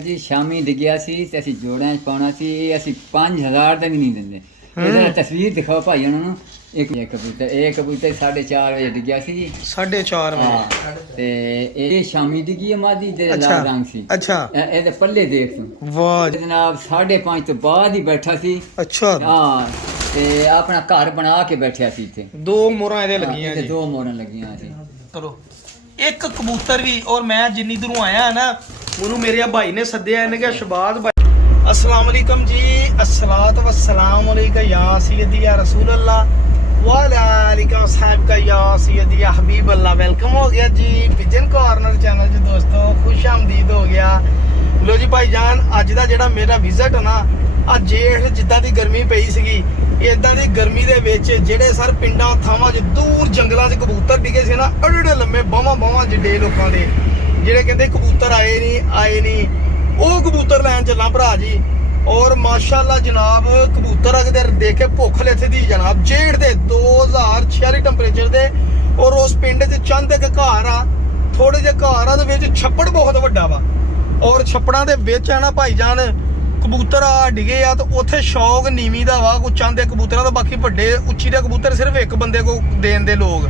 जी शामी डिग्या सी ते ਅਸੀਂ ਜੋੜਿਆਂ 'ਚ ਪਾਉਣਾ ਸੀ ਇਹ ਅਸੀਂ 5000 ਦਾ ਵੀ ਨਹੀਂ ਦਿੰਦੇ ਇਹਦਾ ਤਸਵੀਰ ਦਿਖਾਓ ਭਾਈ ਉਹਨਾਂ ਨੂੰ ਇੱਕ ਕਬੂਤਰ 4:30 ਵਜੇ ਡਿੱਗਿਆ ਸੀ ਜੀ 4:30 ਵਜੇ ਤੇ ਇਹ ਸ਼ਾਮੀ ਡਿੱਗੀ ਮਾਦੀ ਦੇ ਲਾਲ ਰੰਗ ਸੀ ਅੱਛਾ ਇਹਦੇ ਪੱਲੇ ਦੇਖ ਤੂੰ ਵਾਹ ਜਨਾਬ 5:30 ਤੋਂ ਬਾਅਦ ਹੀ ਬੈਠਾ ਸੀ ਅੱਛਾ ਹਾਂ ਤੇ ਆਪਣਾ ਘਰ ਬਣਾ ਕੇ ਬੈਠਿਆ ਸੀ ਇੱਥੇ ਦੋ ਮੋਹਰਾਂ ਇਹਦੇ ਲੱਗੀਆਂ ਤੇ ਜੀ ਦੋ ਮੋਹਰਾਂ ਲੱਗੀਆਂ ਸੀ ਚਲੋ ਇੱਕ ਕਬੂਤਰ ਵੀ ਔਰ ਮੈਂ ਜਿੰਨੀ ਦੂਰੋਂ ਆਇਆ ਨਾ ਉਹਨੂੰ ਮੇਰੇ ਭਾਈ ਨੇ ਸੱਦਿਆ ਇਹਨੇ ਕਿਹਾ ਸ਼ਬਾਜ਼ ਭਾਈ अस्सलाम वालेकुम जी अस्सलात वस्सलाम अलैका या सय्यदी या रसूल अल्लाह वाला अलैका साहब का या सय्यदी या हबीब अल्लाह वेलकम हो गया जी पिजन कॉर्नर चैनल जी दोस्तों खुश आमदीद हो गया लो जी भाईजान अज दा जेड़ा मेरा विजिट ना आ जेठ जिद्दां दी गर्मी पई सीगी इदां दी गर्मी दे विच जेड़े सर पिंडां थावां च दूर जंगलां च कबूतर डिगे सी ना अड़े लम्मे बावां जिड्डे लोकां दे जेड़े कहंदे कबूतर आए नहीं ਉਹ ਕਬੂਤਰ ਲੈਣ ਚੱਲਾਂ ਭਰਾ ਜੀ ਔਰ ਮਾਸ਼ਾਅੱਲਾ ਜਨਾਬ ਕਬੂਤਰ ਅਗਦੇ ਦੇਖ ਕੇ ਭੁੱਖ ਲੈਥੇ ਦੀ ਜਨਾਬ ਜੇੜ ਦੇ 2046 ਟੈਂਪਰੇਚਰ ਦੇ ਔਰ ਉਸ ਪਿੰਡ 'ਚ ਚੰਦ ਇੱਕ ਘਰ ਆ ਥੋੜੇ ਜਿਹੇ ਘਰ ਆ ਦੇ ਵਿੱਚ ਛੱਪੜ ਬਹੁਤ ਵੱਡਾ ਵਾ ਔਰ ਛੱਪੜਾਂ ਦੇ ਵਿੱਚ ਆ ਨਾ ਭਾਈਜਾਨ ਕਬੂਤਰ ਆ ਡਿਗੇ ਆ ਤਾਂ ਉੱਥੇ ਸ਼ੌਕ ਨੀਵੀਂ ਦਾ ਵਾ ਕੋਈ ਚੰਦ ਦੇ ਕਬੂਤਰਾਂ ਦਾ ਬਾਕੀ ਵੱਡੇ ਉੱਚੀ ਦੇ ਕਬੂਤਰ ਸਿਰਫ ਇੱਕ ਬੰਦੇ ਕੋ ਦੇਣ ਦੇ ਲੋਕ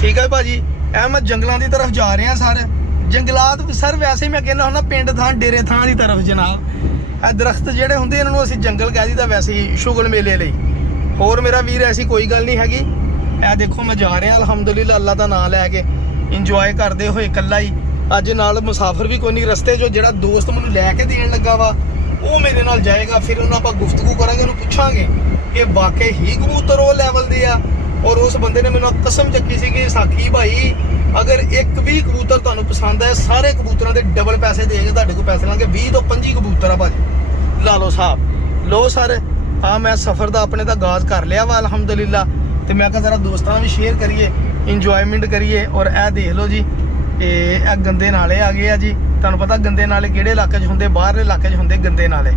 ਠੀਕ ਹੈ ਭਾਜੀ ਐ ਮੈਂ ਜੰਗਲਾਂ ਦੀ ਤਰਫ ਜਾ ਰਿਹਾ ਸਰ ਜੰਗਲਾਤ ਸਰ ਵੈਸੇ ਮੈਂ ਕਹਿੰਦਾ ਹੁੰਦਾ ਪਿੰਡ ਥਾਂ ਡੇਰੇ ਥਾਂ ਦੀ ਤਰਫ ਜਨਾਬ ਇਹ ਦਰਖਤ ਜਿਹੜੇ ਹੁੰਦੇ ਇਹਨਾਂ ਨੂੰ ਅਸੀਂ ਜੰਗਲ ਕਹਿ ਦਈਦਾ ਵੈਸੇ ਹੀ ਸ਼ੁਗਲ ਮੇਲੇ ਲਈ ਹੋਰ ਮੇਰਾ ਵੀਰ ਐਸੀ ਕੋਈ ਗੱਲ ਨਹੀਂ ਹੈਗੀ ਇਹ ਦੇਖੋ ਮੈਂ ਜਾ ਰਿਹਾ ਅਲਹਮਦੁਲਿਲਾ ਅੱਲਾ ਦਾ ਨਾਮ ਲੈ ਕੇ ਇੰਜੋਏ ਕਰਦੇ ਹੋਏ ਇਕੱਲਾ ਹੀ ਅੱਜ ਨਾਲ ਮੁਸਾਫਰ ਵੀ ਕੋਈ ਨਹੀਂ ਰਸਤੇ 'ਚੋਂ ਜਿਹੜਾ ਦੋਸਤ ਮੈਨੂੰ ਲੈ ਕੇ ਦੇਣ ਲੱਗਾ ਵਾ ਉਹ ਮੇਰੇ ਨਾਲ ਜਾਏਗਾ ਫਿਰ ਉਹਨਾਂ ਆਪਾਂ ਗੁਫ਼ਤਗੂ ਕਰਾਂਗੇ ਉਹਨੂੰ ਪੁੱਛਾਂਗੇ ਕਿ ਵਾਕਈ ਹੀ ਕਬੂਤਰ ਉਹ ਲੈਵਲ ਦੇ ਆ ਔਰ ਉਸ ਬੰਦੇ ਨੇ ਮੈਨੂੰ ਕਸਮ ਚੱਕੀ ਸੀ ਕਿ ਸਾਖੀ ਭਾਈ ਅਗਰ ਇੱਕ ਵੀ ਕਬੂਤਰ ਤੁਹਾਨੂੰ ਪਸੰਦ ਹੈ ਸਾਰੇ ਕਬੂਤਰਾਂ ਦੇ ਡਬਲ ਪੈਸੇ ਦੇ ਕੇ ਤੁਹਾਡੇ ਕੋਲ ਪੈਸੇ ਲਾਂਗੇ 20 ਤੋਂ 25 ਕਬੂਤਰ ਆ ਭਾਜੀ ਲਾ ਲਓ ਸਾਹਿਬ ਲੋ ਸਰ ਹਾਂ ਮੈਂ ਸਫ਼ਰ ਦਾ ਆਪਣੇ ਦਾ ਆਗਾਜ਼ ਕਰ ਲਿਆ ਵਾ ਅਲਹਮਦੁਲਿਲਾ ਤੇ ਮੈਂ ਕਿਹਾ ਜ਼ਰਾ ਦੋਸਤਾਂ ਨਾਲ ਵੀ ਸ਼ੇਅਰ ਕਰੀਏ ਇੰਜੋਇਮੈਂਟ ਕਰੀਏ ਔਰ ਇਹ ਦੇਖ ਲਓ ਜੀ ਇਹ ਗੰਦੇ ਨਾਲੇ ਆ ਗਏ ਆ ਜੀ ਤੁਹਾਨੂੰ ਪਤਾ ਗੰਦੇ ਨਾਲੇ ਕਿਹੜੇ ਇਲਾਕੇ 'ਚ ਹੁੰਦੇ ਬਾਹਰਲੇ ਇਲਾਕੇ 'ਚ ਹੁੰਦੇ ਗੰਦੇ ਨਾਲੇ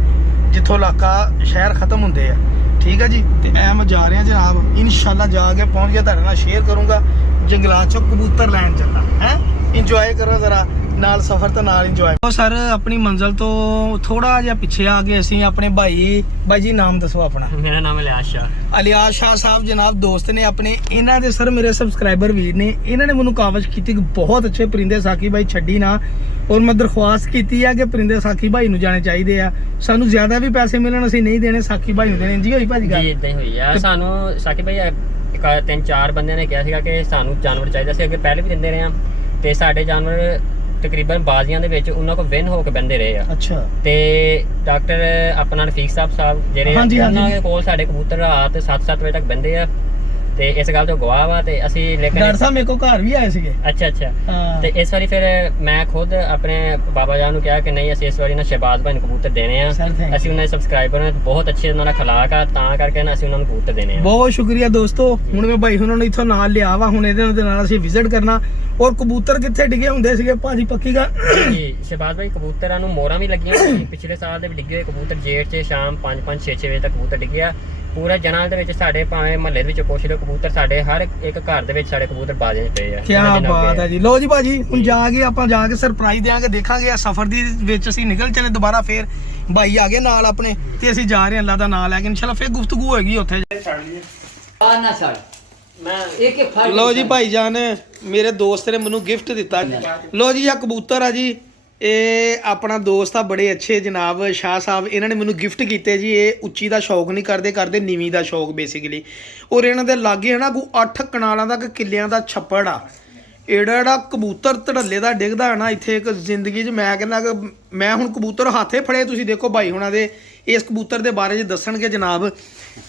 ਜਿੱਥੋਂ ਇਲਾਕਾ ਸ਼ਹਿਰ ਖਤਮ ਹੁੰਦੇ ਆ ਠੀਕ ਹੈ ਜੀ ਤੇ ਐ ਮੈਂ ਜਾ ਰਿਹਾ ਜਨਾਬ ਇਨਸ਼ਾਅੱਲਾ ਜਾ ਕੇ ਪਹੁੰਚ ਗਿਆ ਤੁਹਾਡੇ ਨਾਲ ਸ਼ੇਅਰ ਕਰੂੰਗਾ ਜੰਗਲਾਤ 'ਚੋਂ ਕਬੂਤਰ ਲੈਣ ਚੱਲਾਂ ਹੈ ਇੰਜੋਏ ਕਰੋ ਜ਼ਰਾ ਨਾਲ ਸਫ਼ਰ ਤੇ ਨਾਲ ਇੰਜੋਏ ਉਹ ਸਰ ਆਪਣੀ ਮੰਜ਼ਿਲ ਤੋਂ ਥੋੜਾ ਜਿਹਾ ਪਿੱਛੇ ਆ ਗਏ ਅਸੀਂ ਆਪਣੇ ਭਾਈ ਜੀ ਨਾਮ ਦੱਸੋ ਆਪਣਾ ਮੇਰਾ ਨਾਮ ਇਲਿਆਸ ਸ਼ਾਹ ਇਲਿਆਸ ਸ਼ਾਹ ਸਾਹਿਬ ਜਨਾਬ ਦੋਸਤ ਨੇ ਆਪਣੇ ਇਹਨਾਂ ਦੇ ਸਰ ਮੇਰੇ ਸਬਸਕ੍ਰਾਈਬਰ ਵੀਰ ਨੇ ਇਹਨਾਂ ਨੇ ਮੈਨੂੰ ਕਾਵਜ਼ ਕੀਤੀ ਕਿ ਬਹੁਤ ਅੱਛੇ ਪਰਿੰਦੇ ਸਾਕੀ ਭਾਈ ਛੱਡੀ ਨਾ ਔਰ ਮੈਂ ਦਰਖਾਸਤ ਕੀਤੀ ਆ ਕਿ ਪਰਿੰਦੇ ਸਾਕੀ ਭਾਈ ਨੂੰ ਜਾਣੇ ਚਾਹੀਦੇ ਆ ਸਾਨੂੰ ਜ਼ਿਆਦਾ ਵੀ ਪੈਸੇ ਮਿਲਣ ਅਸੀਂ ਨਹੀਂ ਦੇਣੇ ਸਾਕੀ ਭਾਈ ਨੂੰ ਦੇਣੇ ਜੀ ਹੋਈ ਭਾਜੀ ਗੱਲ ਜੀ ਇਦਾਂ ਹੀ ਹੋਈ ਆ ਸਾਨੂੰ ਸਾਕੀ ਭਾਈ ਇੱਕ 3-4 ਬੰਦਿਆਂ ਨੇ ਕਿਹਾ ਸੀਗਾ ਕਿ ਸਾਨੂੰ ਜਾਨਵਰ ਚਾਹੀਦਾ ਸੀ ਅੱਗੇ ਪਹਿਲੇ ਵੀ ਦਿੰਦੇ ਰਹੇ ਆ ਤੇ ਸਾਡੇ ਜਾਨਵਰ ਤਕਰੀਬਨ ਬਾਜ਼ੀਆਂ ਦੇ ਵਿੱਚ ਉਹਨਾਂ ਕੋਲ ਵਿਨ ਹੋ ਕੇ ਬੰਦੇ ਰਹੇ ਆ ਅੱਛਾ ਤੇ ਡਾਕਟਰ ਆਪਣਾ ਰਫੀਕ ਸਾਹਿਬ ਜਿਹੜੇ ਉਹਨਾਂ ਦੇ ਕੋਲ ਸਾਡੇ ਕਬੂਤਰ ਰਾਤ 7-7 ਵਜੇ ਤੱਕ ਬੰਦੇ ਆ ਤੇ ਇਸ ਗੱਲ ਤੋਂ ਗਵਾਹ ਵਾ ਤੇ ਅਸੀਂ ਲੇਕਿਨ ਡਾਕਟਰ ਸਾਹਿਬ ਮੇਰੇ ਕੋਲ ਘਰ ਵੀ ਆਏ ਸੀਗੇ ਅੱਛਾ ਤੇ ਇਸ ਵਾਰੀ ਫਿਰ ਮੈਂ ਖੁਦ ਆਪਣੇ ਬਾਬਾ ਜਾਨ ਨੂੰ ਕਿਹਾ ਕਿ ਨਹੀਂ ਅਸੀਂ ਇਸ ਵਾਰੀ ਨਾ ਸ਼ਹਿਬਾਜ਼ ਭਾਈ ਨੂੰ ਕਬੂਤਰ ਦੇਣੇ ਆ ਅਸੀਂ ਉਹਨਾਂ ਦੇ ਸਬਸਕ੍ਰਾਈਬਰ ਨੇ ਬਹੁਤ ਅੱਛੇ ਉਹਨਾਂ ਦਾ ਖਲਾਕ ਆ ਤਾਂ ਕਰਕੇ ਨਾ ਅਸੀਂ ਉਹਨਾਂ ਨੂੰ ਕਬੂਤਰ ਦੇਣੇ ਆ ਬਹੁਤ ਸ਼ੁਕਰੀਆ ਦੋਸਤੋ ਹੁਣ ਮੈਂ ਭਾਈ ਉਹਨਾਂ ਨੂੰ ਇੱਥੋਂ ਨਾਲ ਲਿਆ ਵਾ ਹੁਣ ਇਹਦੇ ਨਾਲ ਅਸੀਂ ਵਿਜ਼ਿਟ ਕਰਨਾ ਔਰ ਕਬੂਤਰ ਕਿੱਥੇ ਡਿੱਗੇ ਹੁੰਦੇ ਸੀਗੇ ਭਾਜੀ ਪੱਕੀ ਗੱਲ ਜੀ ਸ਼ਹਿਬਾਜ਼ ਭਾਈ ਕਬੂਤਰਾਂ ਨੂੰ ਮੋਹਰਾਂ ਵੀ ਲੱਗੀਆਂ ਸੀ ਪਿਛਲੇ ਸਾਲ ਦੇ ਵੀ ਡਿੱਗੇ ਹੋਏ ਕਬੂਤਰ ਜੇਠ 'ਚ ਸ਼ਾਮ 5-5 6-6 ਵਜੇ ਤੱਕ ਕਬੂਤਰ ਡਿੱਗਿਆ ਪੂਰੇ ਜਨਾਲ ਦੇ ਵਿੱਚ ਸਾਡੇ ਭਾਵੇਂ ਮਹੱਲੇ ਦੇ ਵਿੱਚ ਪੁੱਛ ਲਓ ਕਬੂਤਰ ਸਾਡੇ ਹਰ ਇੱਕ ਘਰ ਦੇ ਵਿੱਚ ਸਾਡੇ ਕਬੂਤਰ ਬਾਜ਼ੇ 'ਚ ਪਏ ਆ ਕੀ ਬਾਤ ਹੈ ਜੀ ਲੋ ਜੀ ਭਾਜੀ ਹੁਣ ਆਪਾਂ ਜਾ ਕੇ ਸਰਪ੍ਰਾਈਜ਼ ਦੇਾਂਗੇ ਦੇਖਾਂਗੇ ਆ ਸਫ਼ਰ ਦੀ ਵਿੱਚ ਅਸੀਂ ਨਿਕਲ ਚਲੇ ਦੁਬਾਰਾ ਫੇਰ ਭਾਈ ਆ ਗਏ ਨਾਲ ਆਪਣੇ ਤੇ ਅਸੀਂ ਜਾ ਰਹੇ ਹਾਂ ਅੱਲਾ ਦਾ ਨਾਮ ਲੈ ਕੇ ਇਨਸ਼ਾਅੱਲਾ ਫੇਰ ਗੁਫ਼ਤਗੂ ਹੋਏਗੀ ਉੱਥੇ ਛੱਡ ਲਈਏ ਆ ਨਾ ਛੱਡ ਮੈਂ ਇੱਕ ਲੋ ਜੀ ਭਾਈ ਜਾਨ ਮੇਰੇ ਦੋਸਤ ਨੇ ਮੈਨੂੰ ਗਿਫਟ ਦਿੱਤਾ ਲੋ ਜੀ ਆ ਕਬੂਤਰ ਆ ਜੀ ਇਹ ਆਪਣਾ ਦੋਸਤ ਆ ਬੜੇ ਅੱਛੇ ਜਨਾਬ ਸ਼ਾਹ ਸਾਹਿਬ ਇਹਨਾਂ ਨੇ ਮੈਨੂੰ ਗਿਫਟ ਕੀਤੇ ਜੀ ਇਹ ਉੱਚੀ ਦਾ ਸ਼ੌਕ ਨਹੀਂ ਕਰਦੇ ਨੀਵੀਂ ਦਾ ਸ਼ੌਕ ਬੇਸਿਕਲੀ ਔਰ ਇਹਨਾਂ ਦੇ ਲਾਗੇ ਹੈ ਨਾ ਕੋਈ 8 ਕਨਾਲਾਂ ਦਾ ਕਿੱਲਿਆਂ ਦਾ ਛੱਪੜ ਆ ਜਿਹੜਾ ਕਬੂਤਰ ਧੜੱਲੇ ਦਾ ਡਿੱਗਦਾ ਹੈ ਨਾ ਇੱਥੇ ਇੱਕ ਜ਼ਿੰਦਗੀ 'ਚ ਮੈਂ ਕਹਿੰਦਾ ਕਿ ਮੈਂ ਹੁਣ ਕਬੂਤਰ ਹੱਥੇ ਫੜੇ ਤੁਸੀਂ ਦੇਖੋ ਭਾਈ ਹੁਣਾਂ ਦੇ ਇਸ ਕਬੂਤਰ ਦੇ ਬਾਰੇ 'ਚ ਦੱਸਣਗੇ ਜਨਾਬ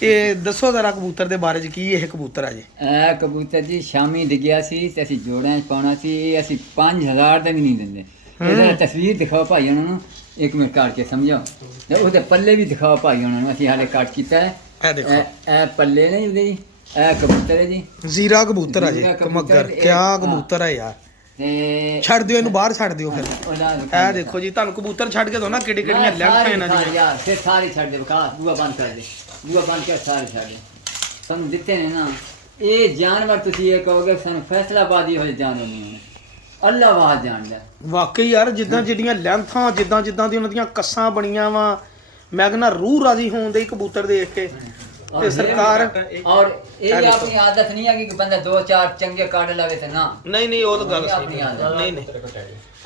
ਇਹ ਦੱਸੋ ਜ਼ਰਾ ਕਬੂਤਰ ਦੇ ਬਾਰੇ 'ਚ ਕੀ ਇਹ ਕਬੂਤਰ ਆ ਜੀ ਇਹ ਕਬੂਤਰ ਜੀ ਸ਼ਾਮੀ ਡਿੱਗਿਆ ਸੀ ਤੇ ਅਸੀਂ ਜੋੜਿਆਂ 'ਚ ਪਾਉਣਾ ਸੀ ਇਹ ਅਸੀਂ 5000 ਦਾ ਵੀ ਨਹੀਂ ਦਿੰਦੇ ਇਹਦਾ ਤਸਵੀਰ ਦਿਖਾਓ ਭਾਈ ਉਹਨਾਂ ਨੂੰ ਇੱਕ ਮਿੰਟ ਕੱਟ ਕੇ ਸਮਝਾਓ ਤੇ ਉਹਦੇ ਪੱਲੇ ਵੀ ਦਿਖਾਓ ਭਾਈ ਉਹਨਾਂ ਨੂੰ ਅਸੀਂ ਹਾਲੇ ਕੱਟ ਕੀਤਾ ਹੈ ਇਹ ਦੇਖੋ ਇਹ ਪੱਲੇ ਨੇ ਉਹਦੇ ਜੀ ਇਹ ਕਬੂਤਰ ਹੈ ਜੀ ਜ਼ੀਰਾ ਕਬੂਤਰ ਆ ਜੀ ਕਮੱਗਰ ਕਿਆ ਕਬੂਤਰ ਹੈ ਯਾਰ ਤੇ ਛੱਡ ਦਿਓ ਇਹਨੂੰ ਬਾਹਰ ਛੱਡ ਦਿਓ ਫਿਰ ਇਹ ਦੇਖੋ ਜੀ ਤੁਹਾਨੂੰ ਕਬੂਤਰ ਛੱਡ ਕੇ ਦੋ ਨਾ ਕਿਹੜੀਆਂ ਲੈਂਥ ਇਹਨਾਂ ਦੀਆਂ ਫਿਰ ਸਾਰੇ ਛੱਡ ਦੇ ਵਿਕਾਸ ਬੂਆ ਬੰਦ ਕਰ ਦੇ ਬੂਆ ਬੰਦ ਕਰ ਸਾਰੇ ਛੱਡ ਦੇ ਸਾਨੂੰ ਦਿੱਤੇ ਨੇ ਨਾ ਇਹ ਜਾਨਵਰ ਤੁਸੀਂ ਇਹ ਕਹੋਗੇ ਸਾਨੂੰ ਫੈਸਲਾਬਾਦੀ ਹੋਏ ਜਾਨਵਰ ਨਹੀਂ ਅੱਲਾ ਵਾਹ ਜਾਣਦਾ। ਵਾਕਈ ਯਾਰ ਜਿੱਦਾਂ ਜਿਹੜੀਆਂ ਲੈਂਥਾਂ ਜਿੱਦਾਂ ਜਿੱਦਾਂ ਦੀ ਉਹਨਾਂ ਦੀਆਂ ਕੱਸਾਂ ਬਣੀਆਂ ਵਾ, ਮੈਂ ਕਹਿੰਦਾ ਰੂਹ ਰਾਜ਼ੀ ਹੋਣ ਦੇ ਕਬੂਤਰ ਦੇਖ ਕੇ। ਤੇ ਸਰਕਾਰ ਔਰ ਇਹ ਵੀ ਆਪਣੀ ਆਦਤ ਨਹੀਂ ਹੈ ਕਿ ਬੰਦਾ 2-4 ਚੰਗੇ ਕੱਢ ਲਵੇ ਤੇ ਨਾ, ਨਹੀਂ ਨਹੀਂ ਉਹ ਤਾਂ ਗੱਲ ਸਹੀ ਨਹੀਂ ਨਹੀਂ।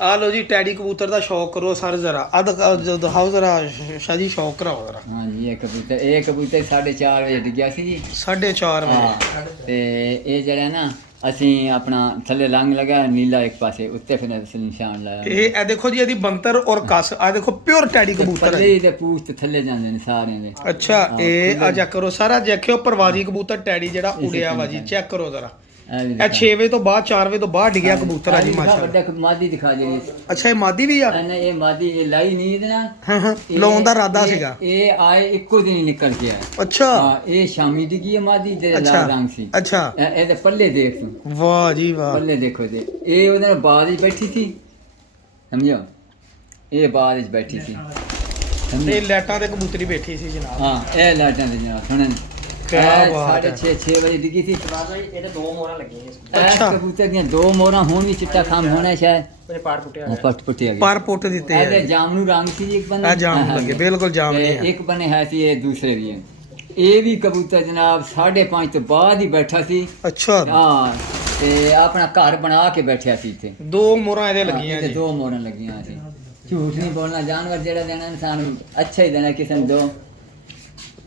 ਆ ਲੋ ਜੀ ਟੈਡੀ ਕਬੂਤਰ ਦਾ ਸ਼ੌਕ ਕਰੋ ਸਰ ਜ਼ਰਾ ਦਿਖਾਓ ਜ਼ਰਾ ਸ਼ਾਜੀ ਸ਼ੌਕ ਕਰਾਓ ਜ਼ਰਾ। ਹਾਂਜੀ ਇਹ ਕਬੂਤਰ 4:30 ਵਜੇ ਡਿੱਗਿਆ ਸੀ ਜੀ। 4:30 ਵਜੇ। ਹਾਂ ਤੇ ਇਹ ਜਿਹੜਾ ਨਾ ਅਸੀਂ ਆਪਣਾ ਥੱਲੇ ਲੰਘ ਲਗਾ ਨੀਲਾ ਇੱਕ ਪਾਸੇ ਉੱਤੇ ਫਿਰ ਅਸੀਂ ਨਿਸ਼ਾਨ ਲਾਇਆ। ਇਹ ਦੇਖੋ ਜੀ ਇਹਦੀ ਬੰਤਰ ਔਰ ਕਸ ਆ ਦੇਖੋ ਪਿਓਰ ਟੈਡੀ ਕਬੂਤਰ ਹੈ। ਪੱਲੇ ਦੇ ਪੂਛ ਤੇ ਥੱਲੇ ਜਾਂਦੇ ਨੇ ਸਾਰਿਆਂ ਦੇ। ਅੱਛਾ ਇਹ ਆ ਚੈੱਕ ਕਰੋ ਸਾਰਾ ਦੇਖਿਓ ਪਰਵਾਜੀ ਕਬੂਤਰ ਟੈਡੀ ਜਿਹੜਾ ਉੜਿਆ ਵਾ ਜੀ, ਚੈੱਕ ਕਰੋ ਜ਼ਰਾ। ਇਹ 6 ਵਜੇ ਤੋਂ ਬਾਅਦ 4 ਵਜੇ ਤੋਂ ਬਾਅਦ ਡਿੱਗਿਆ ਕਬੂਤਰ ਆ ਜੀ ਮਾਸ਼ਾਅੱਲਾ। ਵੱਡਾ ਮਾਦੀ ਦਿਖਾ ਜੀ। ਅੱਛਾ ਇਹ ਮਾਦੀ ਵੀ ਆ? ਇਹ ਮਾਦੀ ਇਹ ਲਾਈ ਨਹੀਂ ਇਹਦੇ ਨਾਲ। ਹਾਂ ਲਾਉਣ ਦਾ ਇਰਾਦਾ ਸੀਗਾ। ਇਹ ਆਏ ਇੱਕੋ ਦਿਨ ਹੀ ਨਿਕਲ ਕੇ ਆਏ। ਅੱਛਾ ਇਹ ਸ਼ਾਮੀ ਡਿੱਗੀ ਹੈ ਮਾਦੀ ਦੇ ਲਾਲ ਰੰਗ ਸੀ। ਅੱਛਾ ਇਹਦੇ ਪੱਲੇ ਦੇਖ ਤੂੰ। ਵਾਹ ਜੀ ਵਾਹ। ਪੱਲੇ ਦੇਖੋ ਜੀ। ਇਹ ਉਹਦੇ ਨਾਲ ਬਾਅਦ ਵਿੱਚ ਬੈਠੀ ਸੀ, ਸਮਝੋ ਇਹ ਬਾਅਦ ਵਿੱਚ ਬੈਠੀ ਸੀ। ਇਹ ਲੈਟਾਂ ਤੇ ਕਬੂਤਰੀ ਬੈਠੀ ਸੀ ਜਨਾਬ। ਹਾਂ ਇਹ ਲਾਟਾਂ ਦੇ ਜਨਾਬ ਸੁਣਨ। ਕਿਆ ਬਾਤ ਹੈ। 6:30 ਵਜੇ ਡਿੱਗੀ ਸੀ। ਇਹਦੇ 2 ਮੋਹਰਾਂ ਲੱਗੀਆਂ ਇਸ ਅੱਛਾ। ਕਬੂਤਰ ਦੀਆਂ 2 ਮੋਹਰਾਂ ਹੋਣ ਵੀ ਚਿੱਟਾ ਖਾਮ ਹੋਣਾ ਸ਼ਾਇਦ। ਉਹਦੇ ਪਾਰ ਪੁੱਟਿਆ ਪੱਟ ਪੁੱਟਿਆ ਗਿਆ। ਪਰ ਪੁੱਟ ਦਿੱਤੇ ਆ। ਇਹਦੇ ਜਾਮਨੂ ਰੰਗ ਸੀ ਇੱਕ ਬੰਨੇ। ਆ ਜਾਮ ਲੱਗੇ ਬਿਲਕੁਲ ਜਾਮ ਤੇ ਨਹੀਂ ਹੈ। ਇੱਕ ਬੰਨੇ ਹੈ ਸੀ ਇਹ ਦੂਸਰੇ ਵੀ ਹੈ। ਇਹ ਵੀ ਕਬੂਤਰ ਜਨਾਬ 5:30 ਤੋਂ ਬਾਅਦ ਹੀ ਬੈਠਾ ਸੀ। ਅੱਛਾ ਹਾਂ ਤੇ ਆਪਣਾ ਘਰ ਬਣਾ ਕੇ ਬੈਠਿਆ ਸੀ ਇੱਥੇ। 2 ਮੋਹਰਾਂ ਇਹਦੇ ਲੱਗੀਆਂ ਤੇ ਜੀ। 2 ਮੋਹਰਾਂ ਲੱਗੀਆਂ ਸੀ। ਝੂਠ ਨਹੀਂ ਬੋਲਣਾ, ਜਾਨਵਰ ਜਿਹੜਾ ਦੇਣਾ ਇਨਸਾਨ ਨੂੰ ਅੱਛਾ ਹੀ ਦੇਣਾ ਕਿਸੇ ਨੂੰ ਦੋ।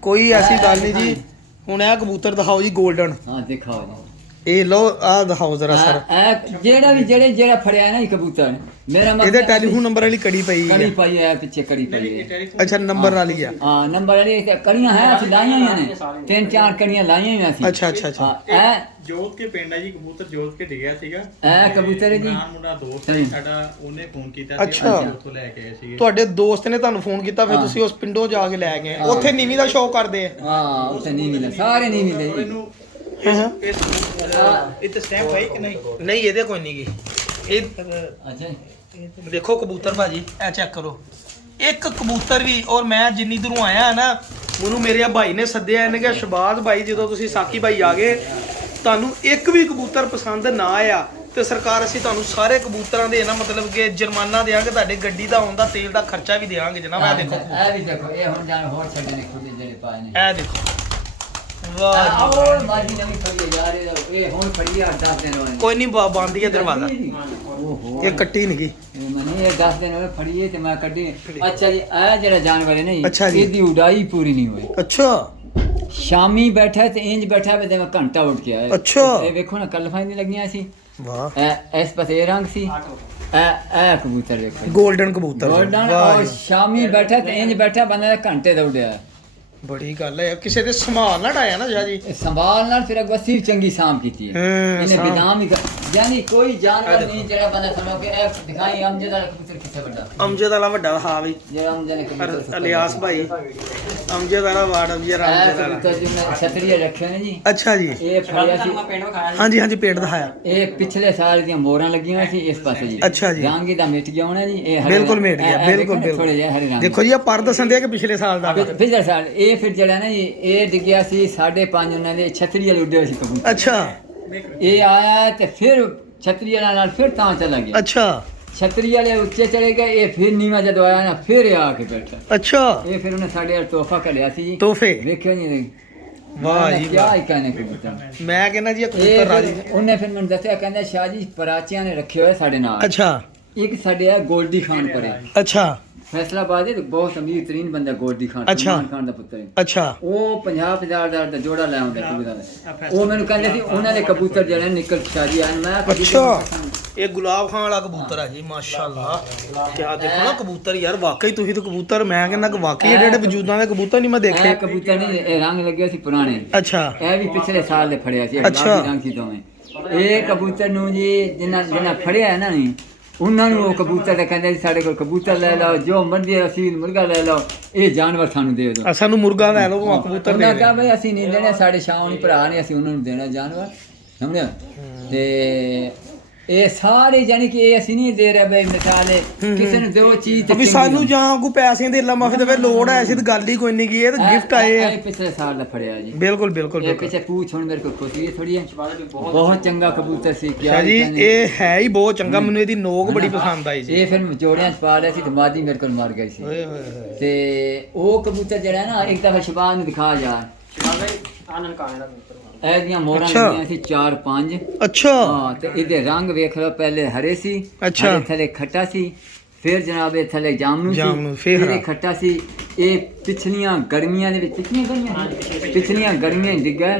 ਕੋਈ ਐਸੀ ਗੱਲ ਨਹੀਂ ਜੀ। ਹੁਣ ਇਹ ਕਬੂਤਰ ਦਿਖਾਓ ਜੀ 골ਡਨ। ਹਾਂ ਦਿਖਾਓ ਜੀ। ਇਹ ਲੋ ਆ ਦਿਖਾਓ ਜ਼ਰਾ ਸਰ। ਇਹ ਜਿਹੜਾ ਫੜਿਆ ਨਾ ਇਹ ਕਬੂਤਰ ਮੇਰਾ ਮਤਲਬ ਇਹਦੇ ਟੈਲੀਫੋਨ ਨੰਬਰ ਵਾਲੀ ਕੜੀ ਪਈ ਕੜੀ ਹੈ। ਪਾਈ ਹੈ ਪਿੱਛੇ ਕੜੀ ਪਾਈ ਹੈ। ਅੱਛਾ ਨੰਬਰ ਵਾਲੀ ਆ। ਹਾਂ ਨੰਬਰ ਵਾਲੀ ਤੇ ਕੜੀਆਂ ਹੈ ਅਸੀਂ ਲਾਈਆਂ ਹੋਈਆਂ ਨੇ 3-4 ਕੜੀਆਂ ਲਾਈਆਂ ਹੋਈਆਂ ਸੀ। ਅੱਛਾ ਅੱਛਾ ਅੱਛਾ। ਹਾਂ ਜੋਤ ਕੇ ਪਿੰਡ ਹੈ ਜੀ, ਕਬੂਤਰ ਜੋਤ ਕੇ ਡਿੱਗਿਆ ਸੀਗਾ। ਇਹ ਕਬੂਤਰ ਹੈ ਜੀ। ਇਮਰਾਨ ਮੁੰਡਾ ਦੋਸਤ ਹੈ ਸਾਡਾ, ਉਹਨੇ ਫੋਨ ਕੀਤਾ ਸੀ, ਅੱਛਾ। ਅਸੀਂ ਉੱਥੋਂ ਲੈ ਕੇ ਆਏ ਸੀਗੇ। ਤੁਹਾਡੇ ਦੋਸਤ ਨੇ ਤੁਹਾਨੂੰ ਫੋਨ ਕੀਤਾ ਫਿਰ ਤੁਸੀਂ ਉਸ ਪਿੰਡੋਂ ਜਾ ਕੇ ਲੈ ਗਏ। ਉੱਥੇ ਨੀਵੀਂ ਦਾ ਸ਼ੌਕ ਕਰਦੇ ਆ। ਹਾਂ ਉੱਥੇ ਨਹੀਂ ਮਿਲੇ ਸਾਰੇ ਨਹੀਂ ਮਿਲੇ ਜੀ। ਇਹਨੂੰ ਇਸ ਇੱਥੇ ਸਟੈਂਪ ਹੈ ਕਿ ਨਹੀਂ? ਨਹੀਂ ਇਹਦੇ ਕੋਈ ਨਹੀਂ ਗੀ। ਇਹ ਅੱਛਾ ਦੇਖੋ ਕਬੂਤਰ ਭਾਜੀ ਇਹ ਚੈੱਕ ਕਰੋ। ਇੱਕ ਕਬੂਤਰ ਵੀ ਔਰ ਮੈਂ ਜਿੰਨੀ ਦੂਰੋਂ ਆਇਆ ਨਾ ਮੈਨੂੰ ਮੇਰੇ ਭਾਈ ਨੇ ਸੱਦਿਆ। ਇਹਨੇ ਕਿਹਾ ਸ਼ਬਾਜ਼ ਭਾਈ ਜਦੋਂ ਤੁਸੀਂ ਸਾਕੀ ਭਾਈ ਆ ਗਏ ਤੁਹਾਨੂੰ ਇੱਕ ਵੀ ਕਬੂਤਰ ਪਸੰਦ ਨਾ ਆਇਆ ਤੇ ਸਰਕਾਰ ਅਸੀਂ ਤੁਹਾਨੂੰ ਸਾਰੇ ਕਬੂਤਰਾਂ ਦੇ ਨਾ ਮਤਲਬ ਕਿ ਜੁਰਮਾਨਾ ਦੇਵਾਂਗੇ, ਤੁਹਾਡੇ ਗੱਡੀ ਦਾ ਆਉਣ ਦਾ ਤੇਲ ਦਾ ਖਰਚਾ ਵੀ ਦੇਵਾਂਗੇ ਜਨਾਬ। ਇਹ ਦੇਖੋ ਇਹ ਵੀ ਦੇਖੋ ਇਹ ਹੁਣ ਜਾਨ ਹੋਰ ਛੱਡੇ ਨੇ ਖੁੱਲੇ ਜਿਹੜੇ ਪਾਏ ਨੇ। ਇਹ ਦੇਖੋ ਵਾਹ ਜੀ। ਆਹ ਮਾਜੀ ਨਵੀਂ ਫੜੀ ਹੈ ਯਾਰ ਇਹ ਹੁਣ ਫੜੀ ਆ 10 ਦਿਨ ਹੋਏ। ਕੋਈ ਨਹੀਂ ਬੰਦੀ ਹੈ ਦਰਵਾਜ਼ਾ। ਓਹੋ ਇਹ ਕੱਟੀ ਨਹੀਂ ਗਈ। ਮਨੇ ਇਹ 10 ਦਿਨ ਹੋਏ ਫੜੀ ਹੈ ਤੇ ਮੈਂ ਕੱਢੀ। ਅੱਛਾ ਜੀ ਇਹ ਜਿਹੜਾ ਜਾਨਵਰ ਹੈ ਨਾ ਅੱਛਾ ਜੀ। ਇਹਦੀ ਉਡਾਈ ਪੂਰੀ ਨਹੀਂ ਹੋਈ। ਅੱਛਾ ਸ਼ਾਮੀ ਬੈਠਾ ਤੇ ਇੰਜ ਬੈਠਾ ਤੇ ਮੈਂ ਘੰਟਾ ਉੱਠ ਕੇ ਆਇਆ। ਅੱਛਾ। ਇਹ ਵੇਖੋ ਨਾ ਕਲਫਾਂ ਨਹੀਂ ਲੱਗੀਆਂ ਸੀ। ਵਾਹ ਇਸ ਪਾਸੇ ਇਹ ਰੰਗ ਸੀ। ਇਹ ਕਬੂਤਰ ਦੇਖੋ 골ਡਨ ਕਬੂਤਰ ਗੋਲਡਨ। ਵਾਹ ਔਰ ਜੀ। ਸ਼ਾਮੀ ਬੈਠਾ ਤੇ ਇੰਜ ਬੈਠਾ ਬੰਦਾ ਘੰਟੇ ਦਾ ਉੱਡਿਆ। ਬੜੀ ਗੱਲ ਹੈ ਕਿਸੇ ਦੇ ਸੰਭਾਲ ਨਾ ਡਾਇਆ ਨਾ ਸ਼ਾਹ ਜੀ। ਇਹ ਸੰਭਾਲ ਨਾਲ ਫਿਰ ਅਗਵਾ ਸਿਰ ਚੰਗੀ ਸਾਂਭ ਕੀਤੀ ਹੈ। ਇਹਨੇ ਸਾਂਭ। ਬਿਦਾਮ ਹੀ ਯਾਨੀ ਕੋਈ ਜਾਨਵਰ ਨਹੀਂ ਜਿਹੜਾ ਬੰਦਾ ਸਮਝੋ ਕਿ ਇਹ ਦਿਖਾਈ ਅਮਜਦ ਦਾ ਕਬੂਤਰ ਕਿੱਥੇ ਵੱਡਾ। ਅਮਜਦ ਵਾਲਾ ਵੱਡਾ ਹਾਂ ਬਈ ਜਿਹੜਾ ਅਮਜਦ ਨੇ ਕਬੂਤਰ ਇਲਿਆਸ ਭਾਈ ਅਮਜਦ ਵਾਲਾ ਵਾਰਡ ਅਮਜਦ ਇਹ ਵਾਲਾ। ਕਬੂਤਰ ਜਿਹਨੇ ਛਤਰੀਆ ਰੱਖੇ ਨੇ ਜੀ। ਅੱਛਾ ਜੀ। ਇਹ ਫੜਿਆ ਸੀ। ਪਿੰਡ ਵਿਖਾਇਆ ਹਾਂਜੀ ਹਾਂਜੀ ਪੇਟ ਦਿਖਾਇਆ। ਇਹ ਪਿਛਲੇ ਸਾਲ ਦੀਆਂ ਮੋਹਰਾਂ ਲੱਗੀਆਂ ਸੀ ਇਸ ਪਾਸੇ ਜੀ। ਅੱਛਾ ਜੀ। ਰੰਗ ਇਹਦਾ ਮਿਟ ਗਿਆ ਹੋਣਾ ਜੀ। ਇਹ ਹਰੇ ਬਿਲਕੁਲ ਮਿਟ ਗਿਆ ਬਿਲਕੁਲ ਥੋੜੇ ਜਿਹਾ ਹਰੇ ਰੰਗ। ਦੇਖੋ ਜੀ ਇਹ ਪਰ ਦੱਸਣ ਦੇ ਕਿ ਪਿਛਲੇ ਸਾਲ ਦਾ। ਪਿਛਲੇ ਸਾਲ ਇਹ ਫਿਰ ਜਿਹੜਾ ਨਾ ਜੀ ਇਹ ਡਿੱਗਿਆ ਸੀ 5:30 ਉਹਨਾਂ ਦੇ ਛਤਰੀ ਵਾਲੇ ਉੱਡੇ ਹੋਏ ਸੀ ਕਬੂਤਰ। ਅੱਛਾ ਇਹ ਆਇਆ ਤੇ ਫਿਰ ਛਤਰੀ ਵਾਲਾ ਨਾਲ ਫਿਰ ਤਾਂ ਚਲਾ ਗਿਆ। ਅੱਛਾ ਛਤਰੀ ਵਾਲੇ ਉੱਚੇ ਚਲੇ ਗਏ। ਇਹ ਫਿਰ ਨੀਵਾਂ ਜਦੋਂ ਆਇਆ ਨਾ ਫਿਰ ਇਹ ਆ ਕੇ ਬੈਠਾ। ਅੱਛਾ ਇਹ ਫਿਰ ਉਹਨੇ ਸਾਡੇ ਨਾਲ ਤੋਹਫਾ ਕਰਿਆ ਸੀ ਜੀ। ਤੋਹਫੇ ਵੇਖਿਓ ਨਹੀਂ ਵਾਹ ਜੀ ਕੀ ਵਾਹ। ਹੀ कहने ਕਬੂਤਰ। ਮੈਂ ਕਹਿੰਦਾ ਜੀ ਇਹ ਇਹ ਕਬੂਤਰ ਰਾਜੀ। ਉਹਨੇ ਫਿਰ ਮੈਨੂੰ ਦੱਸਿਆ ਕਹਿੰਦਾ ਸ਼ਾਹ ਜੀ ਪਰਾਚੀਆਂ ਨੇ ਰੱਖੇ ਹੋਏ ਸਾਡੇ ਨਾਲ। ਅੱਛਾ ਇੱਕ ਸਾਡੇ ਆ ਗੋਲਡੀ ਖਾਨ ਪਰੇ ਅੱਛਾ ਫੈਸਲਾਬਾਦ ਦੇ ਬਹੁਤ ਅਮੀਰ ਤਰੀਨ ਬੰਦਾ ਗੋਲਡੀ ਖਾਨ ਅੱਛਾ। ਸਲਮਾਨ ਖਾਨ ਦਾ ਪੁੱਤਰ ਹੈ। ਅੱਛਾ ਉਹ 50,000 ਦਾ ਜੋੜਾ ਲੈ ਆਉਂਦਾ ਕਬੂਤਰਾਂ ਦਾ। ਉਹ ਮੈਨੂੰ ਕਹਿੰਦੇ ਸੀ ਉਹਨਾਂ ਦੇ ਕਬੂਤਰ ਜਿਹੜੇ ਨਿਕਲ ਸ਼ਾਰੀ ਆਏ। ਮੈਂ ਕਦੀ ਅੱਛਾ ਇਹ ਗੁਲਾਬ ਖਾਨ ਵਾਲਾ ਕਬੂਤਰ ਹੈ ਜੀ ਮਾਸ਼ਾਅੱਲਾ। ਕਿਆ ਦੇਖੋ ਨਾ ਕਬੂਤਰ ਯਾਰ ਵਾਕਈ ਤੁਸੀਂ ਤਾਂ ਕਬੂਤਰ ਮੈਂ ਕਹਿੰਦਾ ਕਿ ਵਾਕਈ ਜਿਹੜੇ ਵਜੂਦਾਂ ਦੇ ਕਬੂਤਰ ਨਹੀਂ ਮੈਂ ਦੇਖੇ। ਇਹ ਕਬੂਤਰ ਨਹੀਂ ਇਹ ਰੰਗ ਲੱਗੇ ਸੀ ਪੁਰਾਣੇ। ਅੱਛਾ ਇਹ ਵੀ ਪਿਛਲੇ ਸਾਲ ਦੇ ਫੜਿਆ ਸੀ। ਅੱਛਾ। ਗੁਲਾਬੀ ਰੰਗ ਸੀ ਦੋਵੇਂ। ਇਹ ਕਬੂਤਰ ਨੂੰ ਜੀ ਜਿਨ੍ਹਾਂ ਫੜਿਆ ਹੈ ਨਾ ਨਹੀਂ ਉਹਨਾਂ ਨੂੰ ਉਹ ਕਬੂਤਰ ਦਾ ਕਹਿੰਦੇ ਸੀ ਸਾਡੇ ਕੋਲ ਕਬੂਤਰ ਲੈ ਲਓ ਜੋ ਮਰਜ਼ੀ ਅਸੀਂ ਮੁਰਗਾ ਲੈ ਲਓ ਇਹ ਜਾਨਵਰ ਸਾਨੂੰ ਦੇ ਦਿਓ। ਸਾਨੂੰ ਮੁਰਗਾ ਲੈ ਲਓ ਕਬੂਤਰ ਉਹਨਾਂ ਦੇ ਕਹਾ ਬਈ ਅਸੀਂ ਨਹੀਂ ਦੇਣੇ ਸਾਡੇ ਸ਼ਾਉਣੀ ਭਰਾ ਨੇ ਅਸੀਂ ਉਹਨਾਂ ਨੂੰ ਦੇਣਾ ਜਾਨਵਰ ਸਮਝਿਆ। ਤੇ ਇਹ ਸਾਰੇ ਜਾਨੀ ਕਿ ਇਹ ਅਸੀਂ ਨਹੀਂ ਦੇ ਰਹੇ ਬਈ ਮਿਸਾਲੇ ਕਿਸੇ ਨੂੰ ਦੋ ਚੀਜ਼ ਤੇ ਵੀ ਸਾਨੂੰ ਜਾਂ ਕੋਈ ਪੈਸੇ ਦੇ ਲਾ ਮਾਫੀ ਦੇਵੇ ਲੋੜ ਐ ਸੀ ਤੇ ਗੱਲ ਹੀ ਕੋਈ ਨਹੀਂ ਕੀ ਇਹ ਤਾਂ ਗਿਫਟ ਆਏ ਆ ਇਹ ਪਿਛਲੇ ਸਾਲ ਦਾ ਫੜਿਆ ਜੀ ਬਿਲਕੁਲ ਬਿਲਕੁਲ ਇਹ ਪਿੱਛੇ ਪੂਛ ਹੁਣ ਮੇਰੇ ਕੋਲ ਖੁਸ਼ੀ ਹੈ ਥੋੜੀ ਬਹੁਤ ਚੰਗਾ ਕਬੂਤਰ ਸੀ ਸ਼ਾਹ ਜੀ ਇਹ ਹੈ ਹੀ ਬਹੁਤ ਚੰਗਾ ਮੈਨੂੰ ਇਹਦੀ ਨੋਕ ਬੜੀ ਪਸੰਦ ਆਈ ਜੀ ਇਹ ਫਿਰ ਜੋੜਿਆਂ ਚ ਪਾ ਲਿਆ ਸੀ ਤੇ ਮਾਦੀ ਮੇਰੇ ਕੋਲ ਮਰ ਗਈ ਸੀ ਓਏ ਹੋਏ ਹੋਏ ਤੇ ਉਹ ਕਬੂਤਰ ਜਿਹੜਾ ਨਾ ਇੱਕ ਦਫਾ ਸ਼ਬਾਨ ਨੂੰ ਦਿਖਾ ਯਾਰ ਸ਼ਬਾਜ਼ ਭਾਈ ਆਨੰਦ ਕਾਣੇ ਦਾ ਕਬੂਤਰ ਇਹਦੀਆਂ ਮੋਹਰਾਂ ਅੱਛਾ। ਲੱਗੀਆਂ ਸੀ 4-5 ਅੱਛਾ ਹਾਂ ਤੇ ਇਹਦੇ ਰੰਗ ਵੇਖ ਲਓ ਪਹਿਲੇ ਹਰੇ ਸੀ ਅੱਛਾ। ਹਰੇ ਥੱਲੇ ਖੱਟਾ ਸੀ ਫਿਰ ਜਨਾਬ ਇਹ ਥੱਲੇ ਜਾਮਨੂ ਜਾਮਨੂ, ਫਿਰ ਇਹ ਹਰਾ। ਖੱਟਾ ਸੀ ਇਹ ਪਿਛਲੀਆਂ ਗਰਮੀਆਂ ਦੇ ਵਿੱਚ ਪਿਛਲੀਆਂ ਗਰਮੀਆਂ ਡਿੱਗਾ